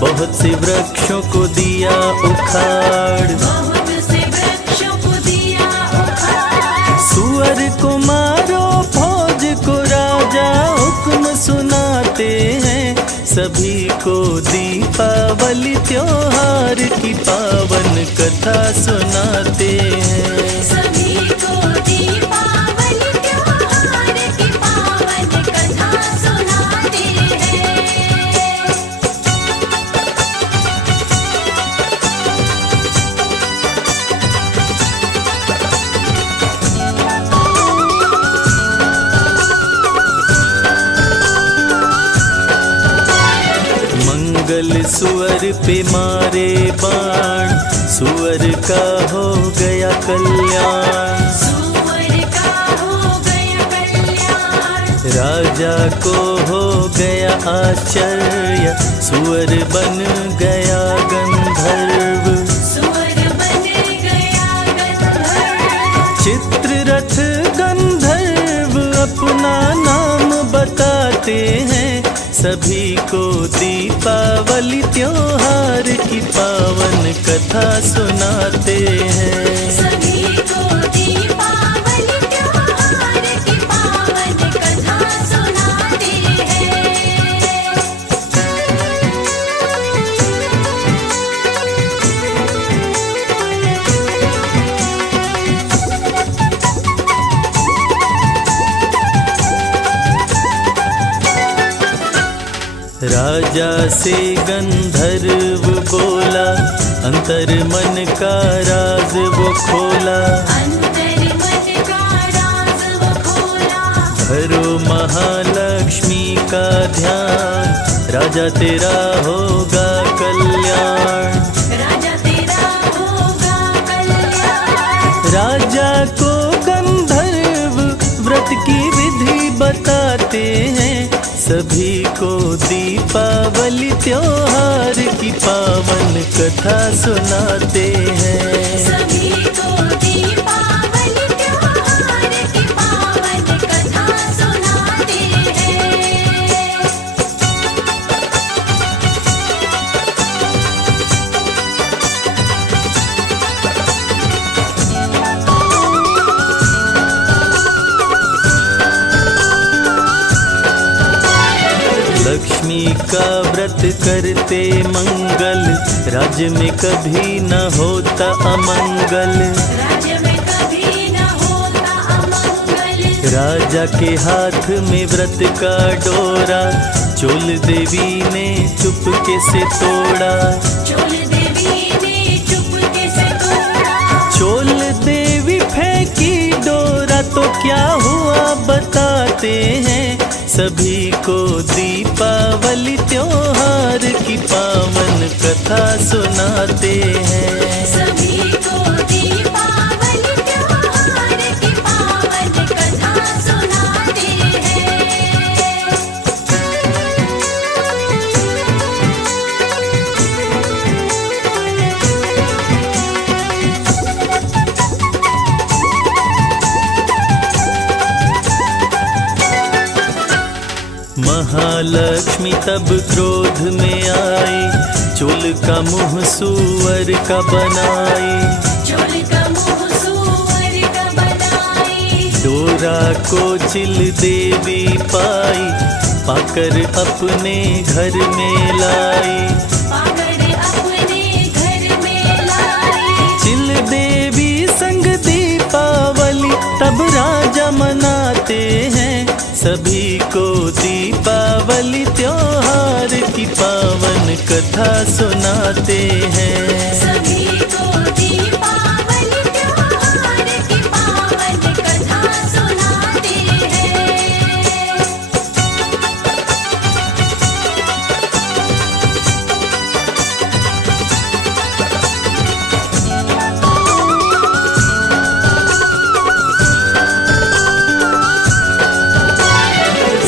बहुत से वृक्षों को दिया उखाड़। बहुत से वृक्षों को दिया उखाड़। सूअर को मारो फौज को राजा हुक्म सुनाते हैं, सभी को दीपावली त्योहार की पावन कथा सुनाते हैं। सभी को दीपावली त्योहार की पावन कथा सुनाते हैं। मंगल सुअर पे मारे बाण, सुअर का हो गया कल्याण। सूअर का हो गया कल्याण। राजा को हो गया आश्चर्य, सुअर बन गया गंधर्व। सूअर बन गया गंधर्व। चित्ररथ गंधर्व अपना नाम बताते हैं, सभी को दीपावली त्योहार की पावन कथा सुनाते हैं। सभी को दीपावली त्योहार की पावन कथा सुनाते हैं। राजा से गंधर्व बोला, अंतर मन का राज वो खोला। अंतर मन का राज वो खोला। धरो महालक्ष्मी का ध्यान, राजा तेरा होगा कल्याण। राजा तेरा होगा कल्याण। राजा को गंधर्व व्रत की विधि बताते हैं, सभी को दीपावली त्योहार की पावन कथा सुनाते हैं। सभी को दीपावली त्योहार की पावन कथा सुनाते हैं। लक्ष्मी का व्रत करते मंगल, राज्य में कभी न होता अमंगल, राज्य में कभी न होता अमंगल। राजा के हाथ में व्रत का डोरा चोल देवी ने चुपके से तोड़ा, चोल देवी ने चुपके से तोड़ा। चोल देवी फेंकी डोरा तो क्या हुआ बताते हैं, सभी को दीपावली त्योहार की पावन कथा सुनाते हैं। सभी को दीपावली त्योहार की पावन कथा सुनाते हैं। महालक्ष्मी तब क्रोध में आई, चोल का मुंह सूअर का बनाई, चोल का मुंह सूअर का बनाई। डोरा को चिल देवी पाई, पाकर अपने घर में लाई, पाकर अपने घर में लाई। चिल देवी संग दीपावली तब राजा मनाते हैं, सभी को दीपावली त्योहार की पावन कथा सुनाते हैं। सभी को दीपावली त्योहार की पावन कथा सुनाते हैं।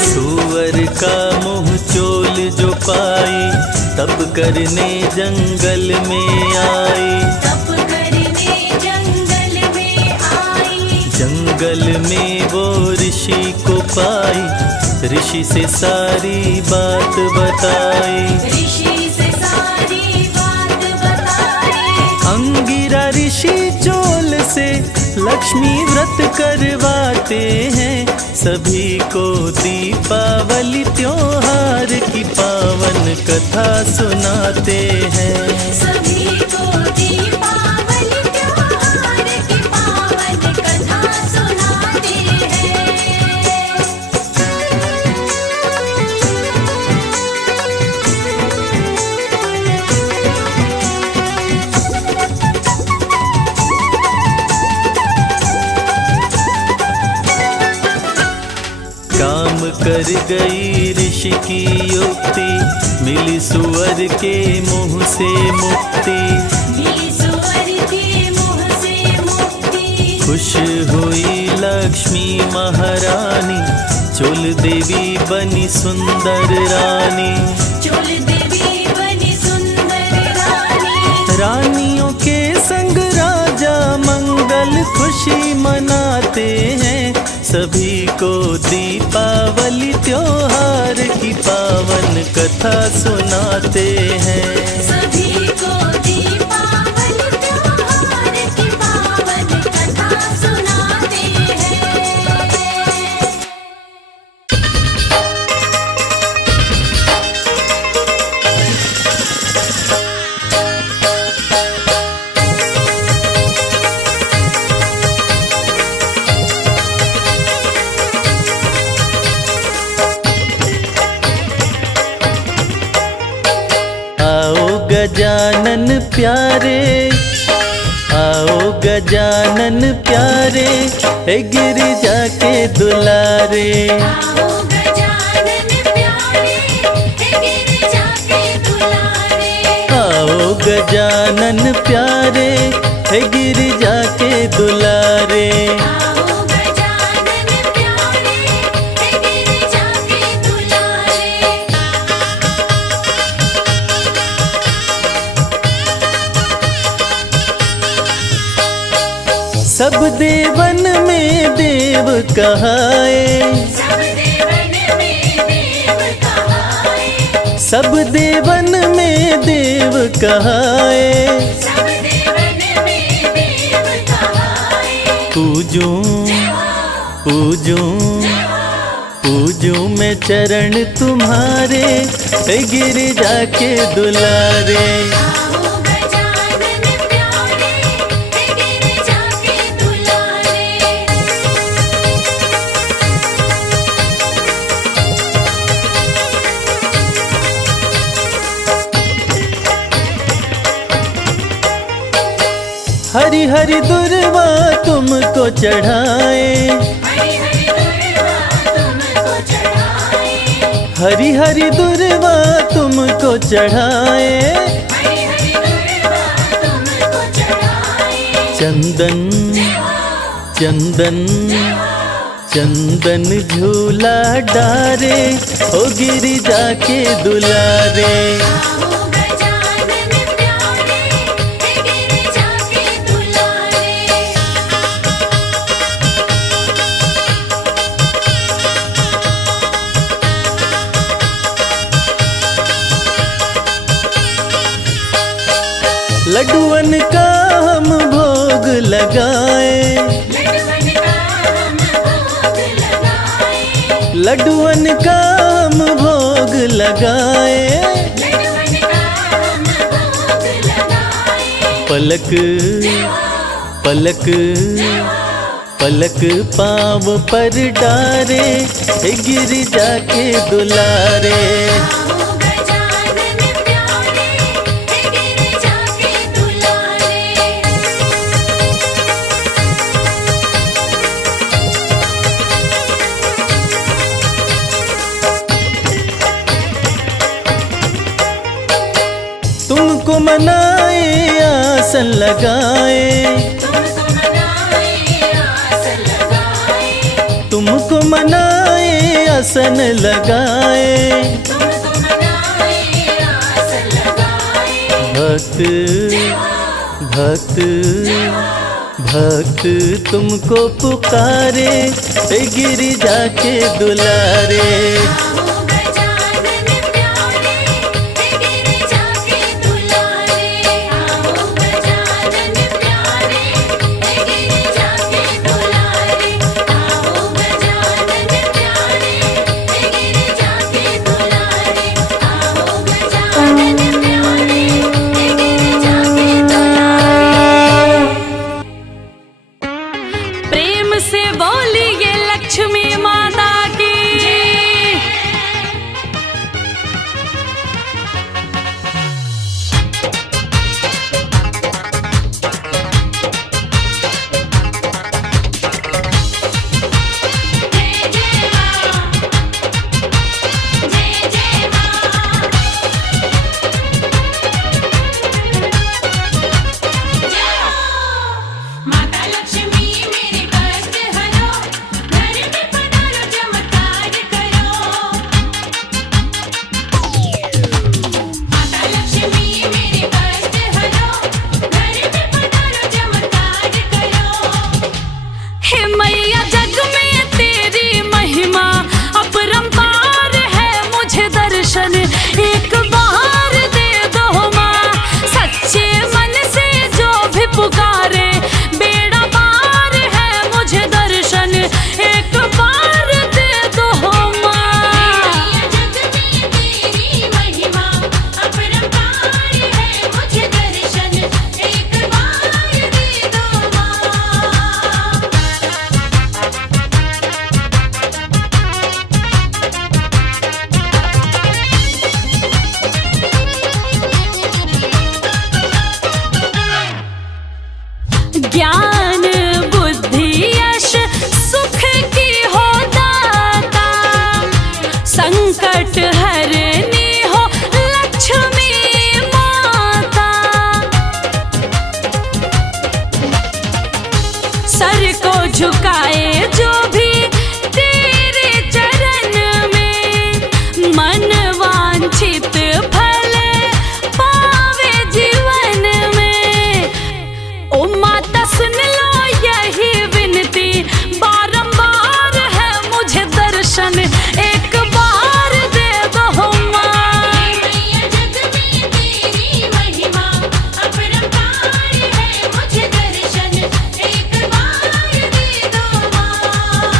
सूअर का मुंह चोल जो पाई, तब करने जंगल में आई, तप करने जंगल में आई। जंगल में वो ऋषि को पाई, ऋषि से सारी बात बताई, ऋषि से सारी बात बताई। अंगिरा ऋषि चोल से लक्ष्मी व्रत करवाते हैं, सभी को दीपावली त्योहार की पावन कथा सुनाते हैं। सभी को दीपावली त्योहार की पावन कथा सुनाते हैं। काम कर गई ऋषि की युक्ति, मिली सुअर के मुंह से मुक्ति, मिली सुअर के मुंह से मुक्ति। खुश हुई लक्ष्मी महारानी, चोल देवी बनी सुंदर रानी, चोल देवी बनी सुंदर रानी। रानियों के संग राजा मंगल खुशी मनाते हैं, सभी को दीपावली त्योहार की पावन कथा सुनाते हैं। सभी को दीपावली त्योहार की पावन कथा सुनाते हैं। गजानन प्यारे, आओ गजानन प्यारे, हे गिरिजा के दुलारे। आओ गजानन प्यारे, हे गिरिजा के दुलारे। आओ गजानन प्यारे, हे गिरिजा के दुलारे। आओ गजानन प्यारे, हे गिरिजा के दुलारे। सब देवन में देव कहाए, सब देवन में देव कहाए। सब देवन में देव कहाए। सब देवन में देव कहाए। पूजूं पूजूं पूजूं मैं चरण तुम्हारे, हे गिरिजा के दुलारे। आओ हरी हरी दुर्वा तुमको चढ़ाए, हरी हरी दुर्वा तुमको चढ़ाए। चंदन चंदन चंदन झूला डारे, ओ गिरिजा के दुलारे। लड्डुअन का हम भोग लगाए, लड्डुअन का हम भोग लगाए। पलक पलक पलक पाँव पर डारे, गिरिजा के दुलारे। तुमको मनाए आसन लगाए, तुमको मनाए आसन लगाए। भक्त भक्त भक्त तुमको पुकारे, गिरिजा के दुलारे। से बोलिए लक्ष्मी माता की। एक बार दे दो माँ, सच्चे मन से जो भी पुकारे, बेड़ा पार है मुझे दर्शन एक बार दे दो माँ। जग में तेरी महिमा अपरंपार है, मुझे दर्शन एक बार दे दो माँ। ज्ञान बुद्धि यश सुख की हो दाता, संकट हरनी हो लक्ष्मी माता। सर को झुकाए जो भी तेरे चरण में, मन वांछित फल पावे जीवन में। ओ माता सुन लो यही विनती, बारंबार है मुझे दर्शन एक बार दे दो माँ। जग में तेरी महिमा अपरंपार है, मुझे दर्शन एक बार दे दो माँ।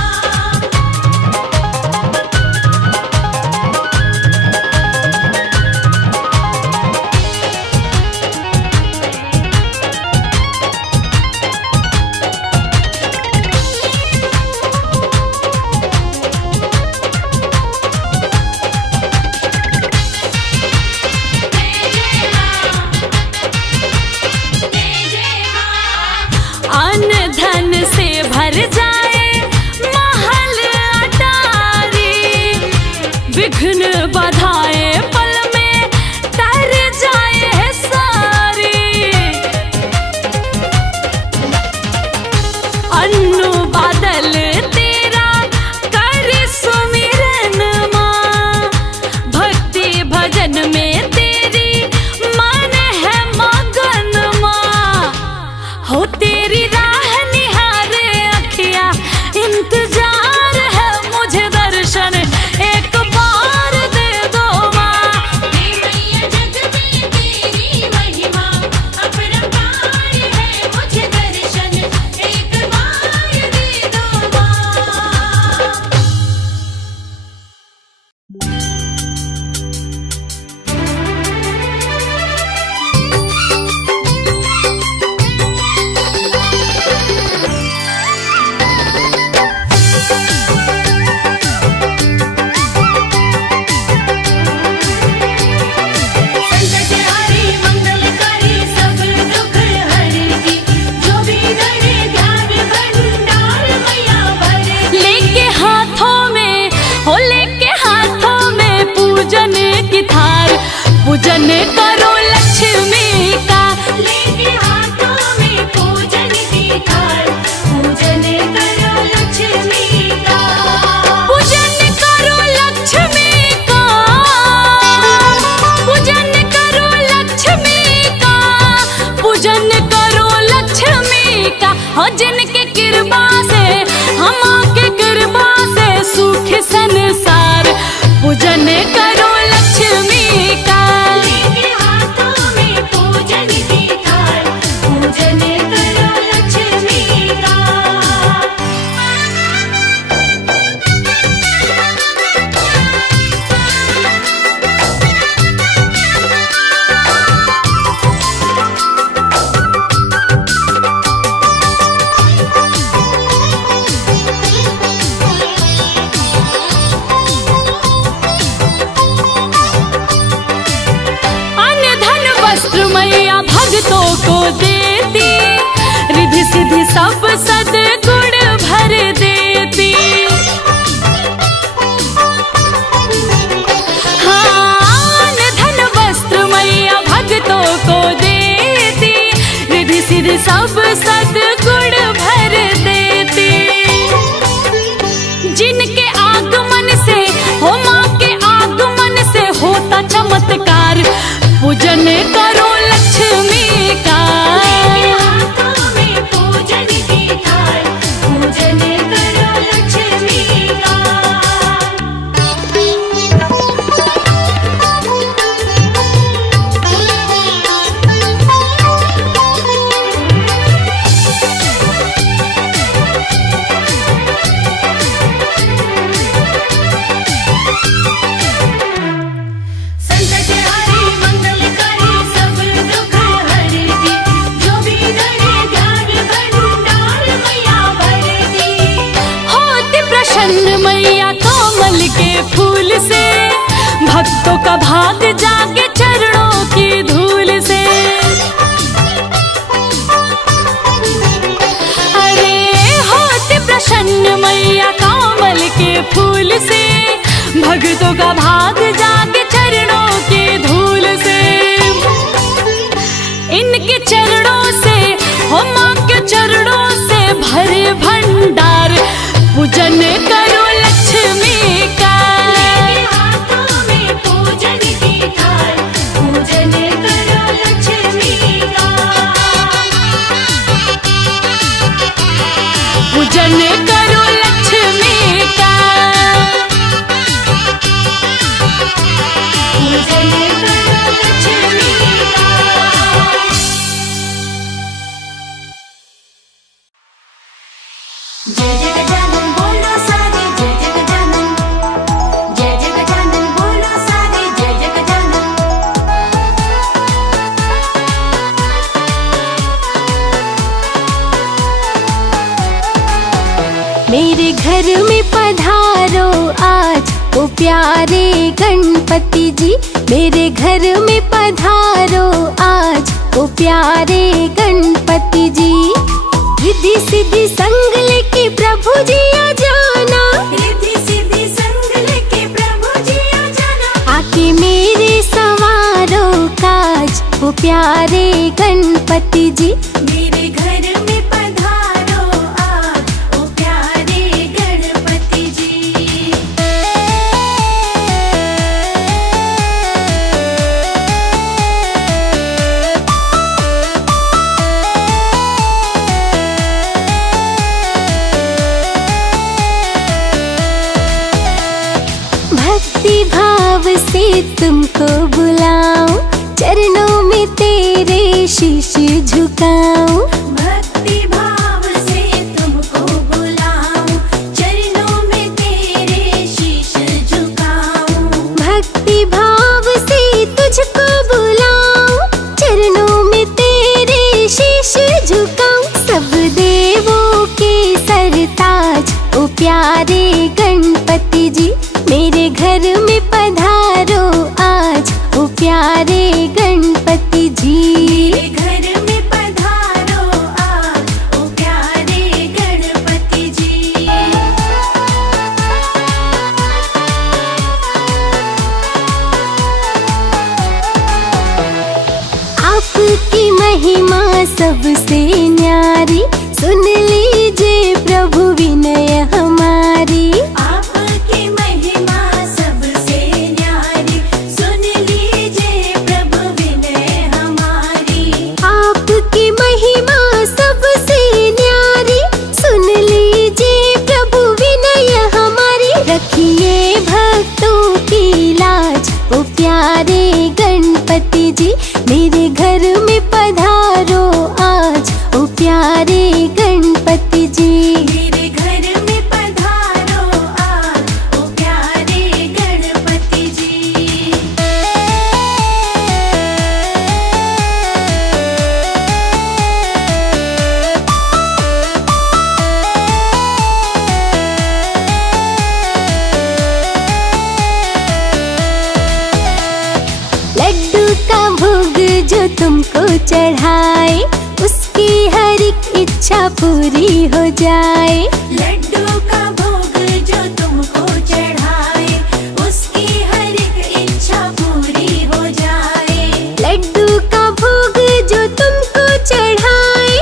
मैया भक्तों को देती, रिद्धि सिद्धि सब सद्गुण भर देती। हाँ, धन वस्त्र मैया भक्तों को देती, रिद्धि सिद्धि सब सद्गुण भर देती। जिनके आगमन से हो माँ के आगमन से होता चमत्कार, पूजन करो लक्ष्मी का। हाथों में पूजन की थाल, पूजन करो लक्ष्मी का। संकट हरे मंगलकारी सब दुख हरती, जो भी धरे ध्यान भंडार मैया भरती। होती प्रसन्न मैया कमल के फूल से, भक्तों का भाग जागे चरणों की धूल से। अरे होती प्रसन्न मैया कमल के फूल से, भक्तों का भाग जागे चरणों की धूल से। इनके चरणों से हो माँ के चरणों से भरे भंडार, पूजन करो लक्ष्मी का। हाथों में पूजन की थाल, पूजन करो लक्ष्मी का। पूजन करो लक्ष्मी का। पूजन करो लक्ष्मी का। जय जय गजानन बोलो सारे, जय जय गजानन। जय जय गजानन बोलो सारे, जय जय गजानन। मेरे घर में पधारो आज ओ प्यारे गणपति जी। मेरे घर में पधारो आज ओ प्यारे गणपति जी। रिद्धि सिद्धि संग लेके प्रभु जी आ जाना, रिद्धि सिद्धि संग लेके प्रभु जी आ जाना। आके मेरे सवारो काज ओ प्यारे गणपति जी। मेरे घर में पधारो आज ओ प्यारे गणपति जी। भक्ति भाव से तुमको बुलाऊं, चरणों में तेरे शीश झुकाऊं। भक्ति भाव से तुमको बुलाऊं, चरणों में तेरे शीश झुकाऊं। भक्ति भाव से तुझको बुलाऊं, चरणों में तेरे शीश झुकाऊं। सब देवों के सरताज ओ प्यारे गणपति जी। मेरे घर में पधारो आज ओ प्यारे गणपति जी। मेरे घर में पधारो आज ओ प्यारे गणपति जी। आपकी महिमा सबसे न्यारी, सुन लीजिए प्रभु विनय हमारी। आपकी महिमा सबसे न्यारी, सुन लीजिए प्रभु विनय हमारी। आपकी महिमा सबसे न्यारी, सुन लीजिए प्रभु विनय हमारी। रखिए भक्तों की लाज ओ प्यारे गणपति जी। मेरे घर में पधारो आज ओ प्यारे गणपति जी। मेरे घर में जो तुमको चढ़ाए, उसकी हर एक इच्छा पूरी हो जाए। लड्डू का भोग जो तुमको चढ़ाए, उसकी हर एक इच्छा पूरी हो जाए। लड्डू का भोग जो तुमको चढ़ाए,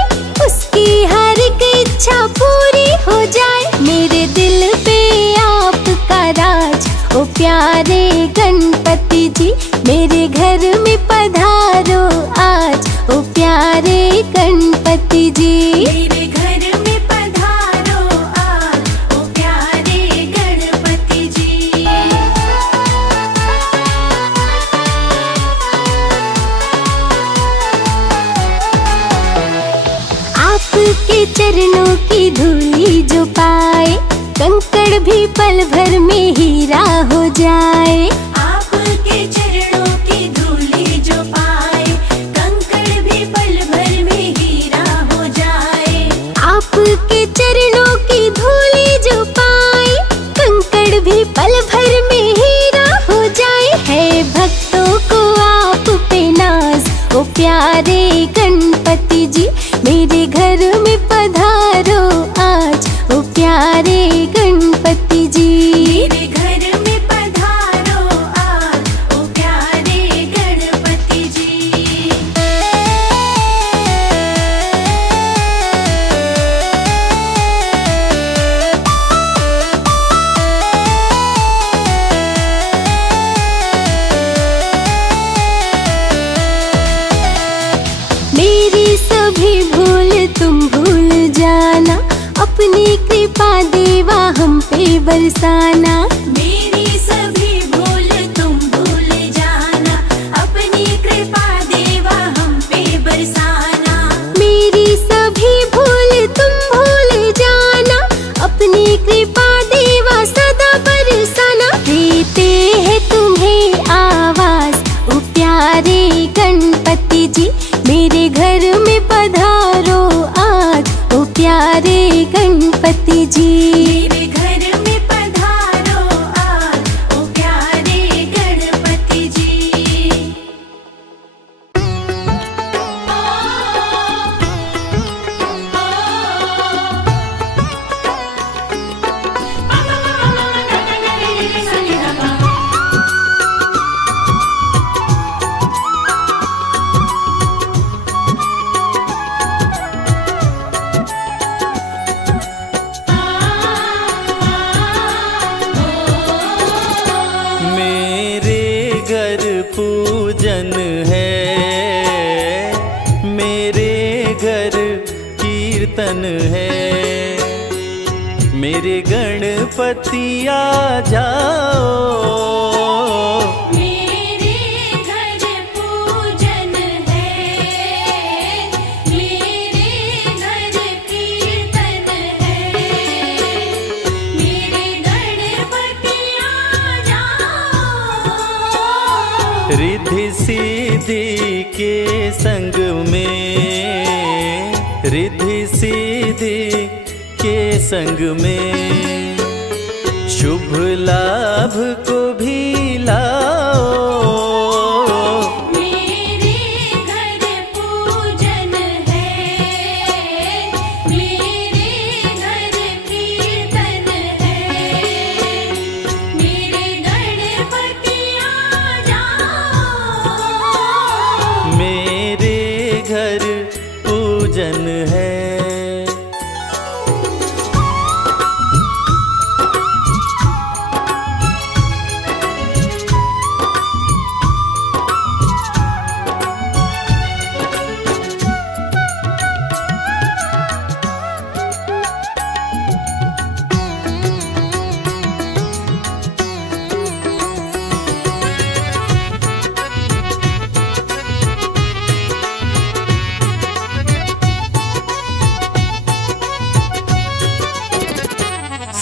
उसकी हर एक इच्छा पूरी हो जाए। मेरे दिल पे आपका राज, ओ प्यारे गणपति जी, मेरे घर में पधारो आज, ओ प्यारे गणपति जी। मेरे घर में पधारो आज, ओ प्यारे गणपति जी। आपके चरणों की धूली जो पाए, कंकड़ भी पल भर में हीरा हो जाए। आपके चरणों की धूली जो पाए, कंकड़ भी पल भर में हीरा हो जाए। आपके चरणों की धूली जो पाए, कंकड़ भी पल भर में हीरा हो जाए। है भक्तों को आप पे नाज, ओ प्यारे गणपति जी, मेरे घर में पधारो आज, ओ प्यारे गणपति जी। मेरे घर में पधारो आज, ओ प्यारे गणपति जी। मेरी सभी भूल तुम भूल जाना, अपनी कृपा देवा हम पे बरसाना। मेरी सभी भूल तुम भूल जाना, अपनी कृपा देवा हम पे बरसाना। मेरी सभी भूल तुम भूल जाना, अपनी कृपा देवा सदा बरसाना। देते हैं तुम्हें आवाज, ओ प्यारे गणपति जी, मेरे घर में पधारो आज, ओ प्यारे गणपति जी। मेरे घर में पधारो आज, ओ प्यारे गणपति जी। मेरे घर पूजन है, मेरे घर कीर्तन है, मेरे गणपति आ जाओ। मेरे घर पूजन है, मेरे घर कीर्तन है, मेरे गणपति आ जाओ। रिद्धि सिद्धि के संग में, रिद्धि सिद्धि के संग में, शुभ लाभ को भी लाओ। मेरे घर पूजन है, मेरे घर कीर्तन है, मेरे गणपति आ जाओ। मेरे घर पूजन है।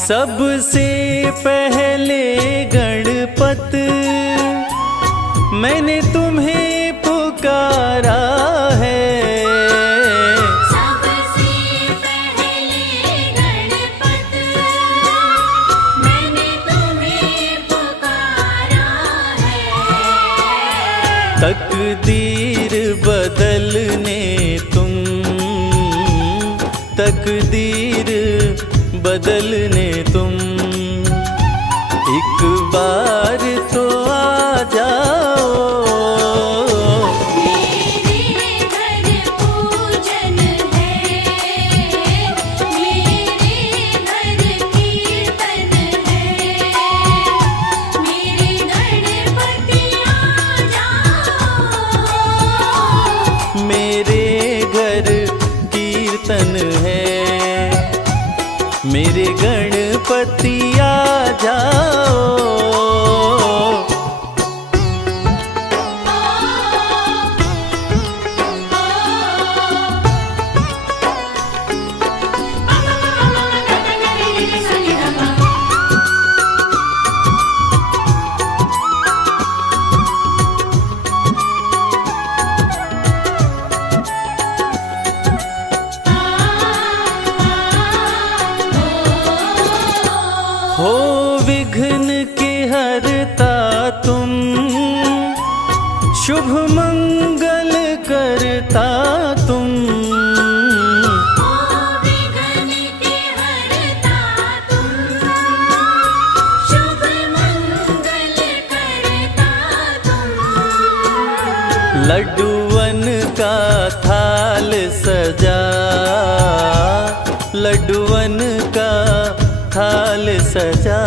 सबसे पहले गणपत मैंने तुम्हें पुकारा है। सबसे पहले गणपत मैंने तुम्हें पुकारा है। तकदीर बदलने तुम। एक बार तो आ जाओ, मेरे घर पूजन है, मेरे घर कीर्तन है, मेरे गणपति आ जाओ। मेरे घर कीर्तन है, मेरे गणपति आ जाओ। हो विघ्न के हरता तुम, शुभ मंगल करता तुम। विघ्न के हरता तुम, शुभ मंगल करता तुम। लड्डूवन का थाल सजा, लड्डूवन का थाल सजा,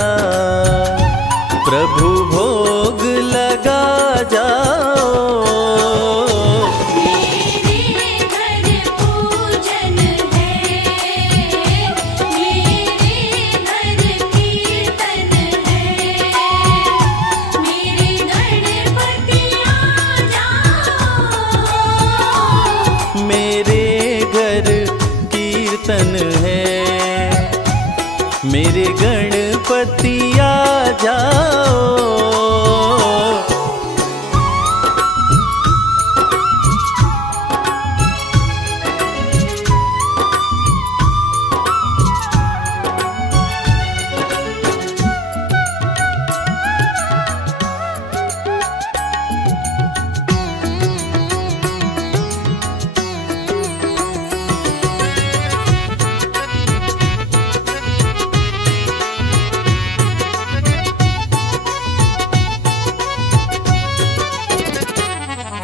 प्रभु भोग लगा जाओ। मेरे घर पूजन है, मेरे घर कीर्तन है, मेरे गणपति आ जाओ। मेरे घर कीर्तन है, मेरे गणपति आ जाओ।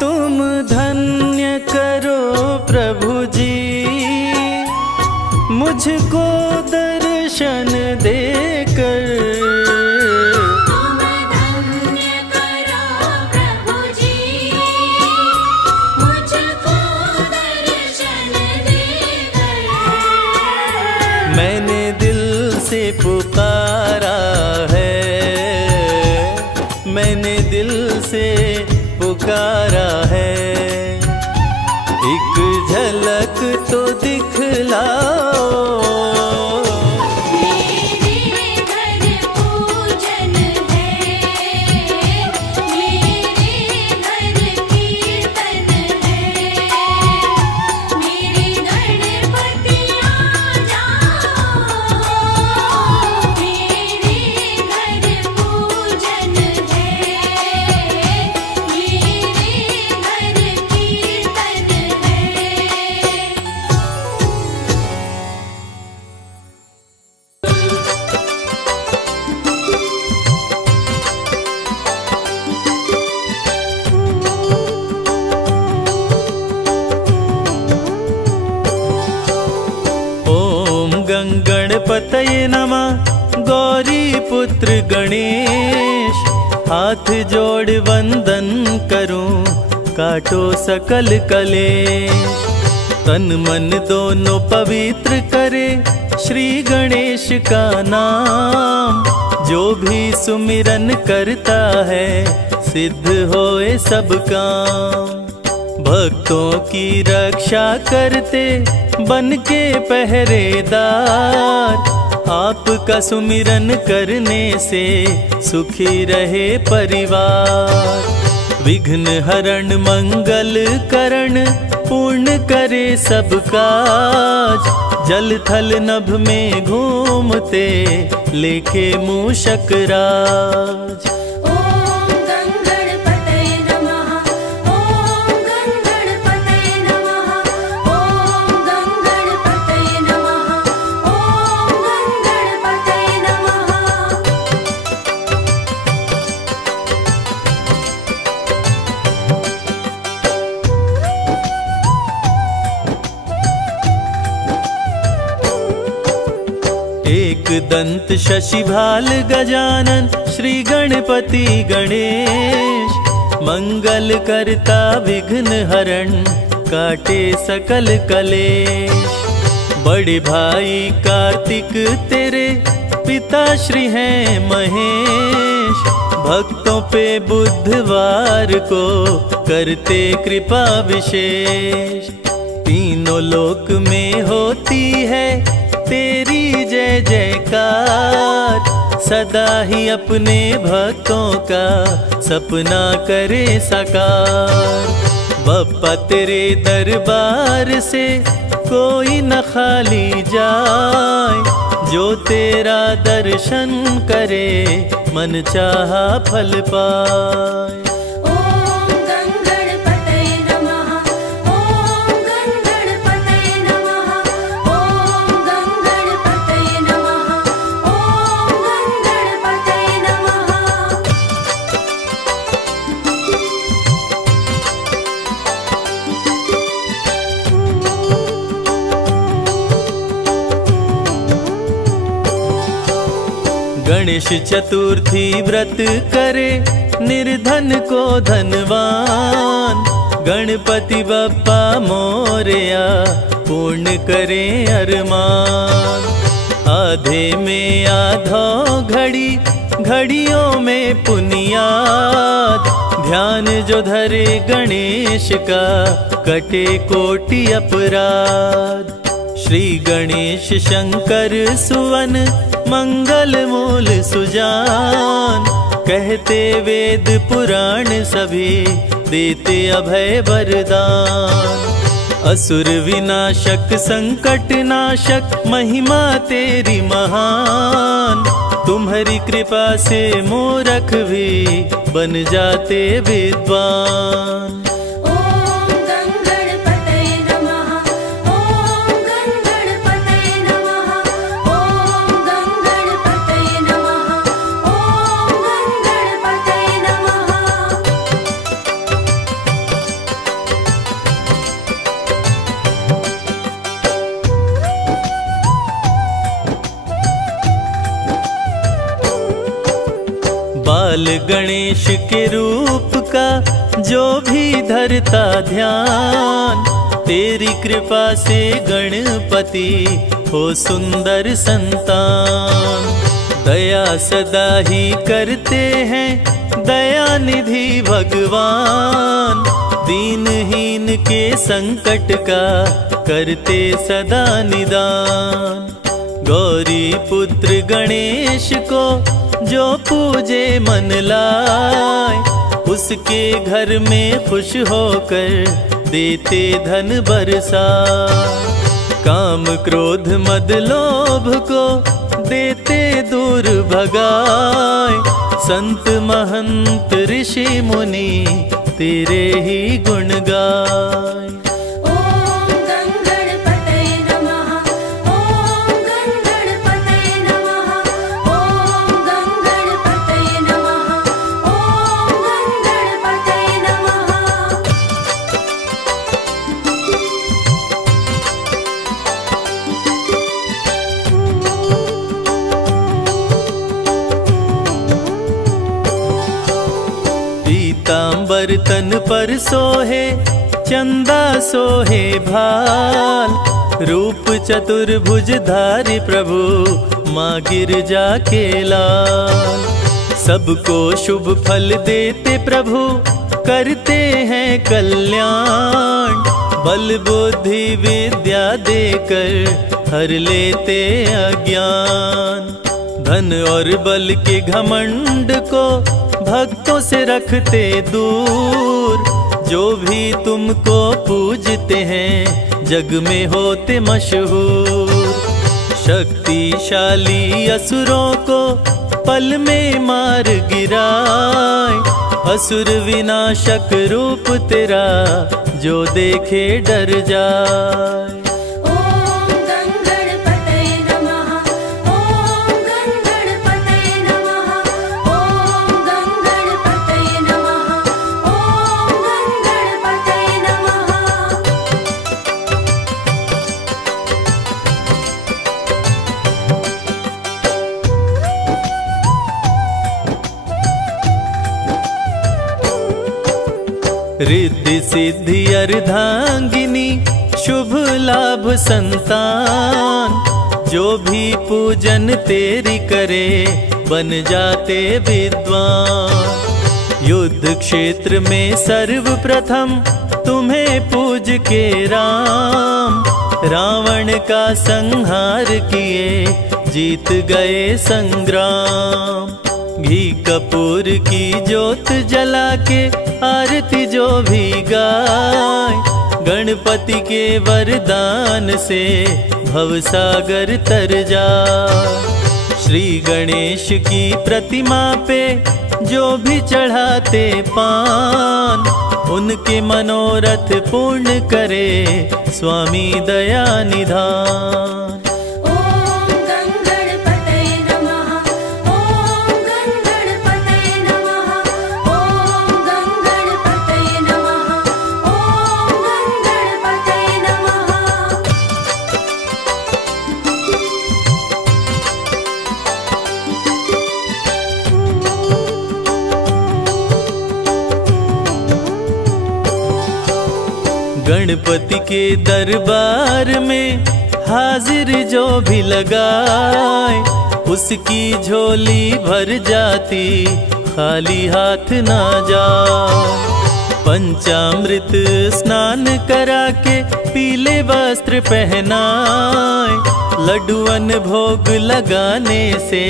तुम धन्य करो प्रभु जी, मुझको दर्शन देकर। तुम धन्य करो प्रभु जी, मुझको दर्शन देकर। मैंने दिल से पुकारा है, मैंने दिल से पुकारा है, एक झलक तो दिखलाओ। मेरे घर पूजन है, मेरे घर कीर्तन है, मेरे गणपति आ जाओ। मेरे घर पूजन है, मेरे घर कीर्तन है। ओम गंगणपतये नमः। गौरी पुत्र गणेश, हाथ जोड़ वंदन करूं, काटो सकल कलेश। तन मन दोनों पवित्र करे, श्री गणेश का नाम। जो भी सुमिरन करता है, सिद्ध होए सब काम। भक्तों की रक्षा करते, बन के पहरेदार। आपका सुमिरन करने से, सुखी रहे परिवार। विघ्न हरण मंगल करण, पूर्ण करे सब काज। जल थल नभ में घूमते, लेके मूषक राज। ओम गंगणपतये नमः, ओम गंगणपतये नमः, ओम गंगणपतये नमः, ओम एकदंत शशिभाल गजानन श्री गणपति गणेश, मंगल करता विघ्न हरण काटे सकल कलेश। बड़े भाई कार्तिक तेरे पिता श्री हैं महेश, भक्तों पे बुधवार को करते कृपा विशेष। तीनों लोक में होती है तेरी जय जयकार, सदा ही अपने भक्तों का सपना करे साकार। बप्पा तेरे दरबार से कोई न खाली जाए, जो तेरा दर्शन करे मन चाहा फल पाए। ॐ गणपतये नमः, ॐ गणपतये नमः, ॐ गणपतये नमः, ॐ गणपतये नमः। गणेश चतुर्थी व्रत करे निर्धन को धनवान, गणपति बप्पा मोरया पूर्ण करे अरमान। आधे में आधो घड़ी घड़ियों में पुनियाद, ध्यान जो धरे गणेश का कटे कोटि अपराध। श्री गणेश शंकर सुवन मंगल मूल सुजान, कहते वेद पुराण सभी देते अभय वरदान। असुर विनाशक संकट नाशक महिमा तेरी महान, तुम्हारी कृपा से मूर्ख भी बन जाते विद्वान। ॐ गणपतये नमः, ॐ गणपतये नमः, ॐ गणपतये नमः, ॐ गणपतये नमः। बाल गणेश के रूप का जो भी धरता ध्यान, तेरी कृपा से गणपति हो सुंदर संतान। दया सदा ही करते हैं दया निधि भगवान, दीनहीन के संकट का करते सदा निदान। गौरी पुत्र गणेश को जो पूजे मन लाए, उसके घर में खुश होकर देते धन बरसाए। काम क्रोध मद लोभ को देते दूर भगाए, संत महंत ऋषि मुनि तेरे ही गुण गाए। ॐ गणपतये नमः, ॐ गणपतये नमः, ॐ गणपतये नमः, ॐ गणपतये नमः। पीतांबर तन पर सोहे चंदा सोहे भाल, रूप चतुर्भुज धारी प्रभु माँ गिरजा के लाल। सबको शुभ फल देते प्रभु करते हैं कल्याण, बल बुद्धि विद्या देकर हर लेते अज्ञान। धन और बल के घमंड को भक्तों से रखते दूर, जो भी तुमको पूजते हैं जग में होते मशहूर। शक्तिशाली असुरों को पल में मार गिराए, असुर विनाशक रूप तेरा जो देखे डर जाए। ॐ गणपतये नमः, ॐ गणपतये नमः, ॐ गणपतये नमः, ॐ गणपतये नमः। रिद्धि सिद्धि अर्धांगिनी शुभ लाभ संतान, जो भी पूजन तेरी करे बन जाते विद्वान। युद्ध क्षेत्र में सर्वप्रथम तुम्हें पूज के राम, रावण का संहार किए जीत गए संग्राम। घी कपूर की जोत जला के आरती जो भी गाय, गणपति के वरदान से भवसागर तर जाए। श्री गणेश की प्रतिमा पे जो भी चढ़ाते पान, उनके मनोरथ पूर्ण करे स्वामी दया निधान। ॐ गणपतये नमः, ॐ गणपतये नमः, ॐ गणपतये नमः, ॐ गणपतये नमः। गणपति के दरबार में हाजिर जो भी लगाए, उसकी झोली भर जाती खाली हाथ ना जाए। पंचामृत स्नान करा के पीले वस्त्र पहनाए, लड्डुअन भोग लगाने से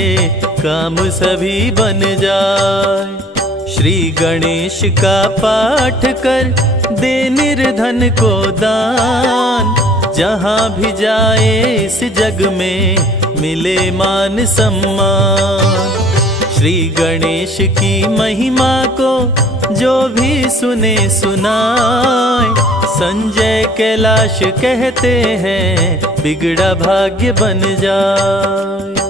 काम सभी बन जाए। श्री गणेश का पाठ कर दे निर्धन को दान, जहाँ भी जाए इस जग में मिले मान सम्मान। श्री गणेश की महिमा को जो भी सुने सुनाए, संजय कैलाश कहते हैं बिगड़ा भाग्य बन जाए।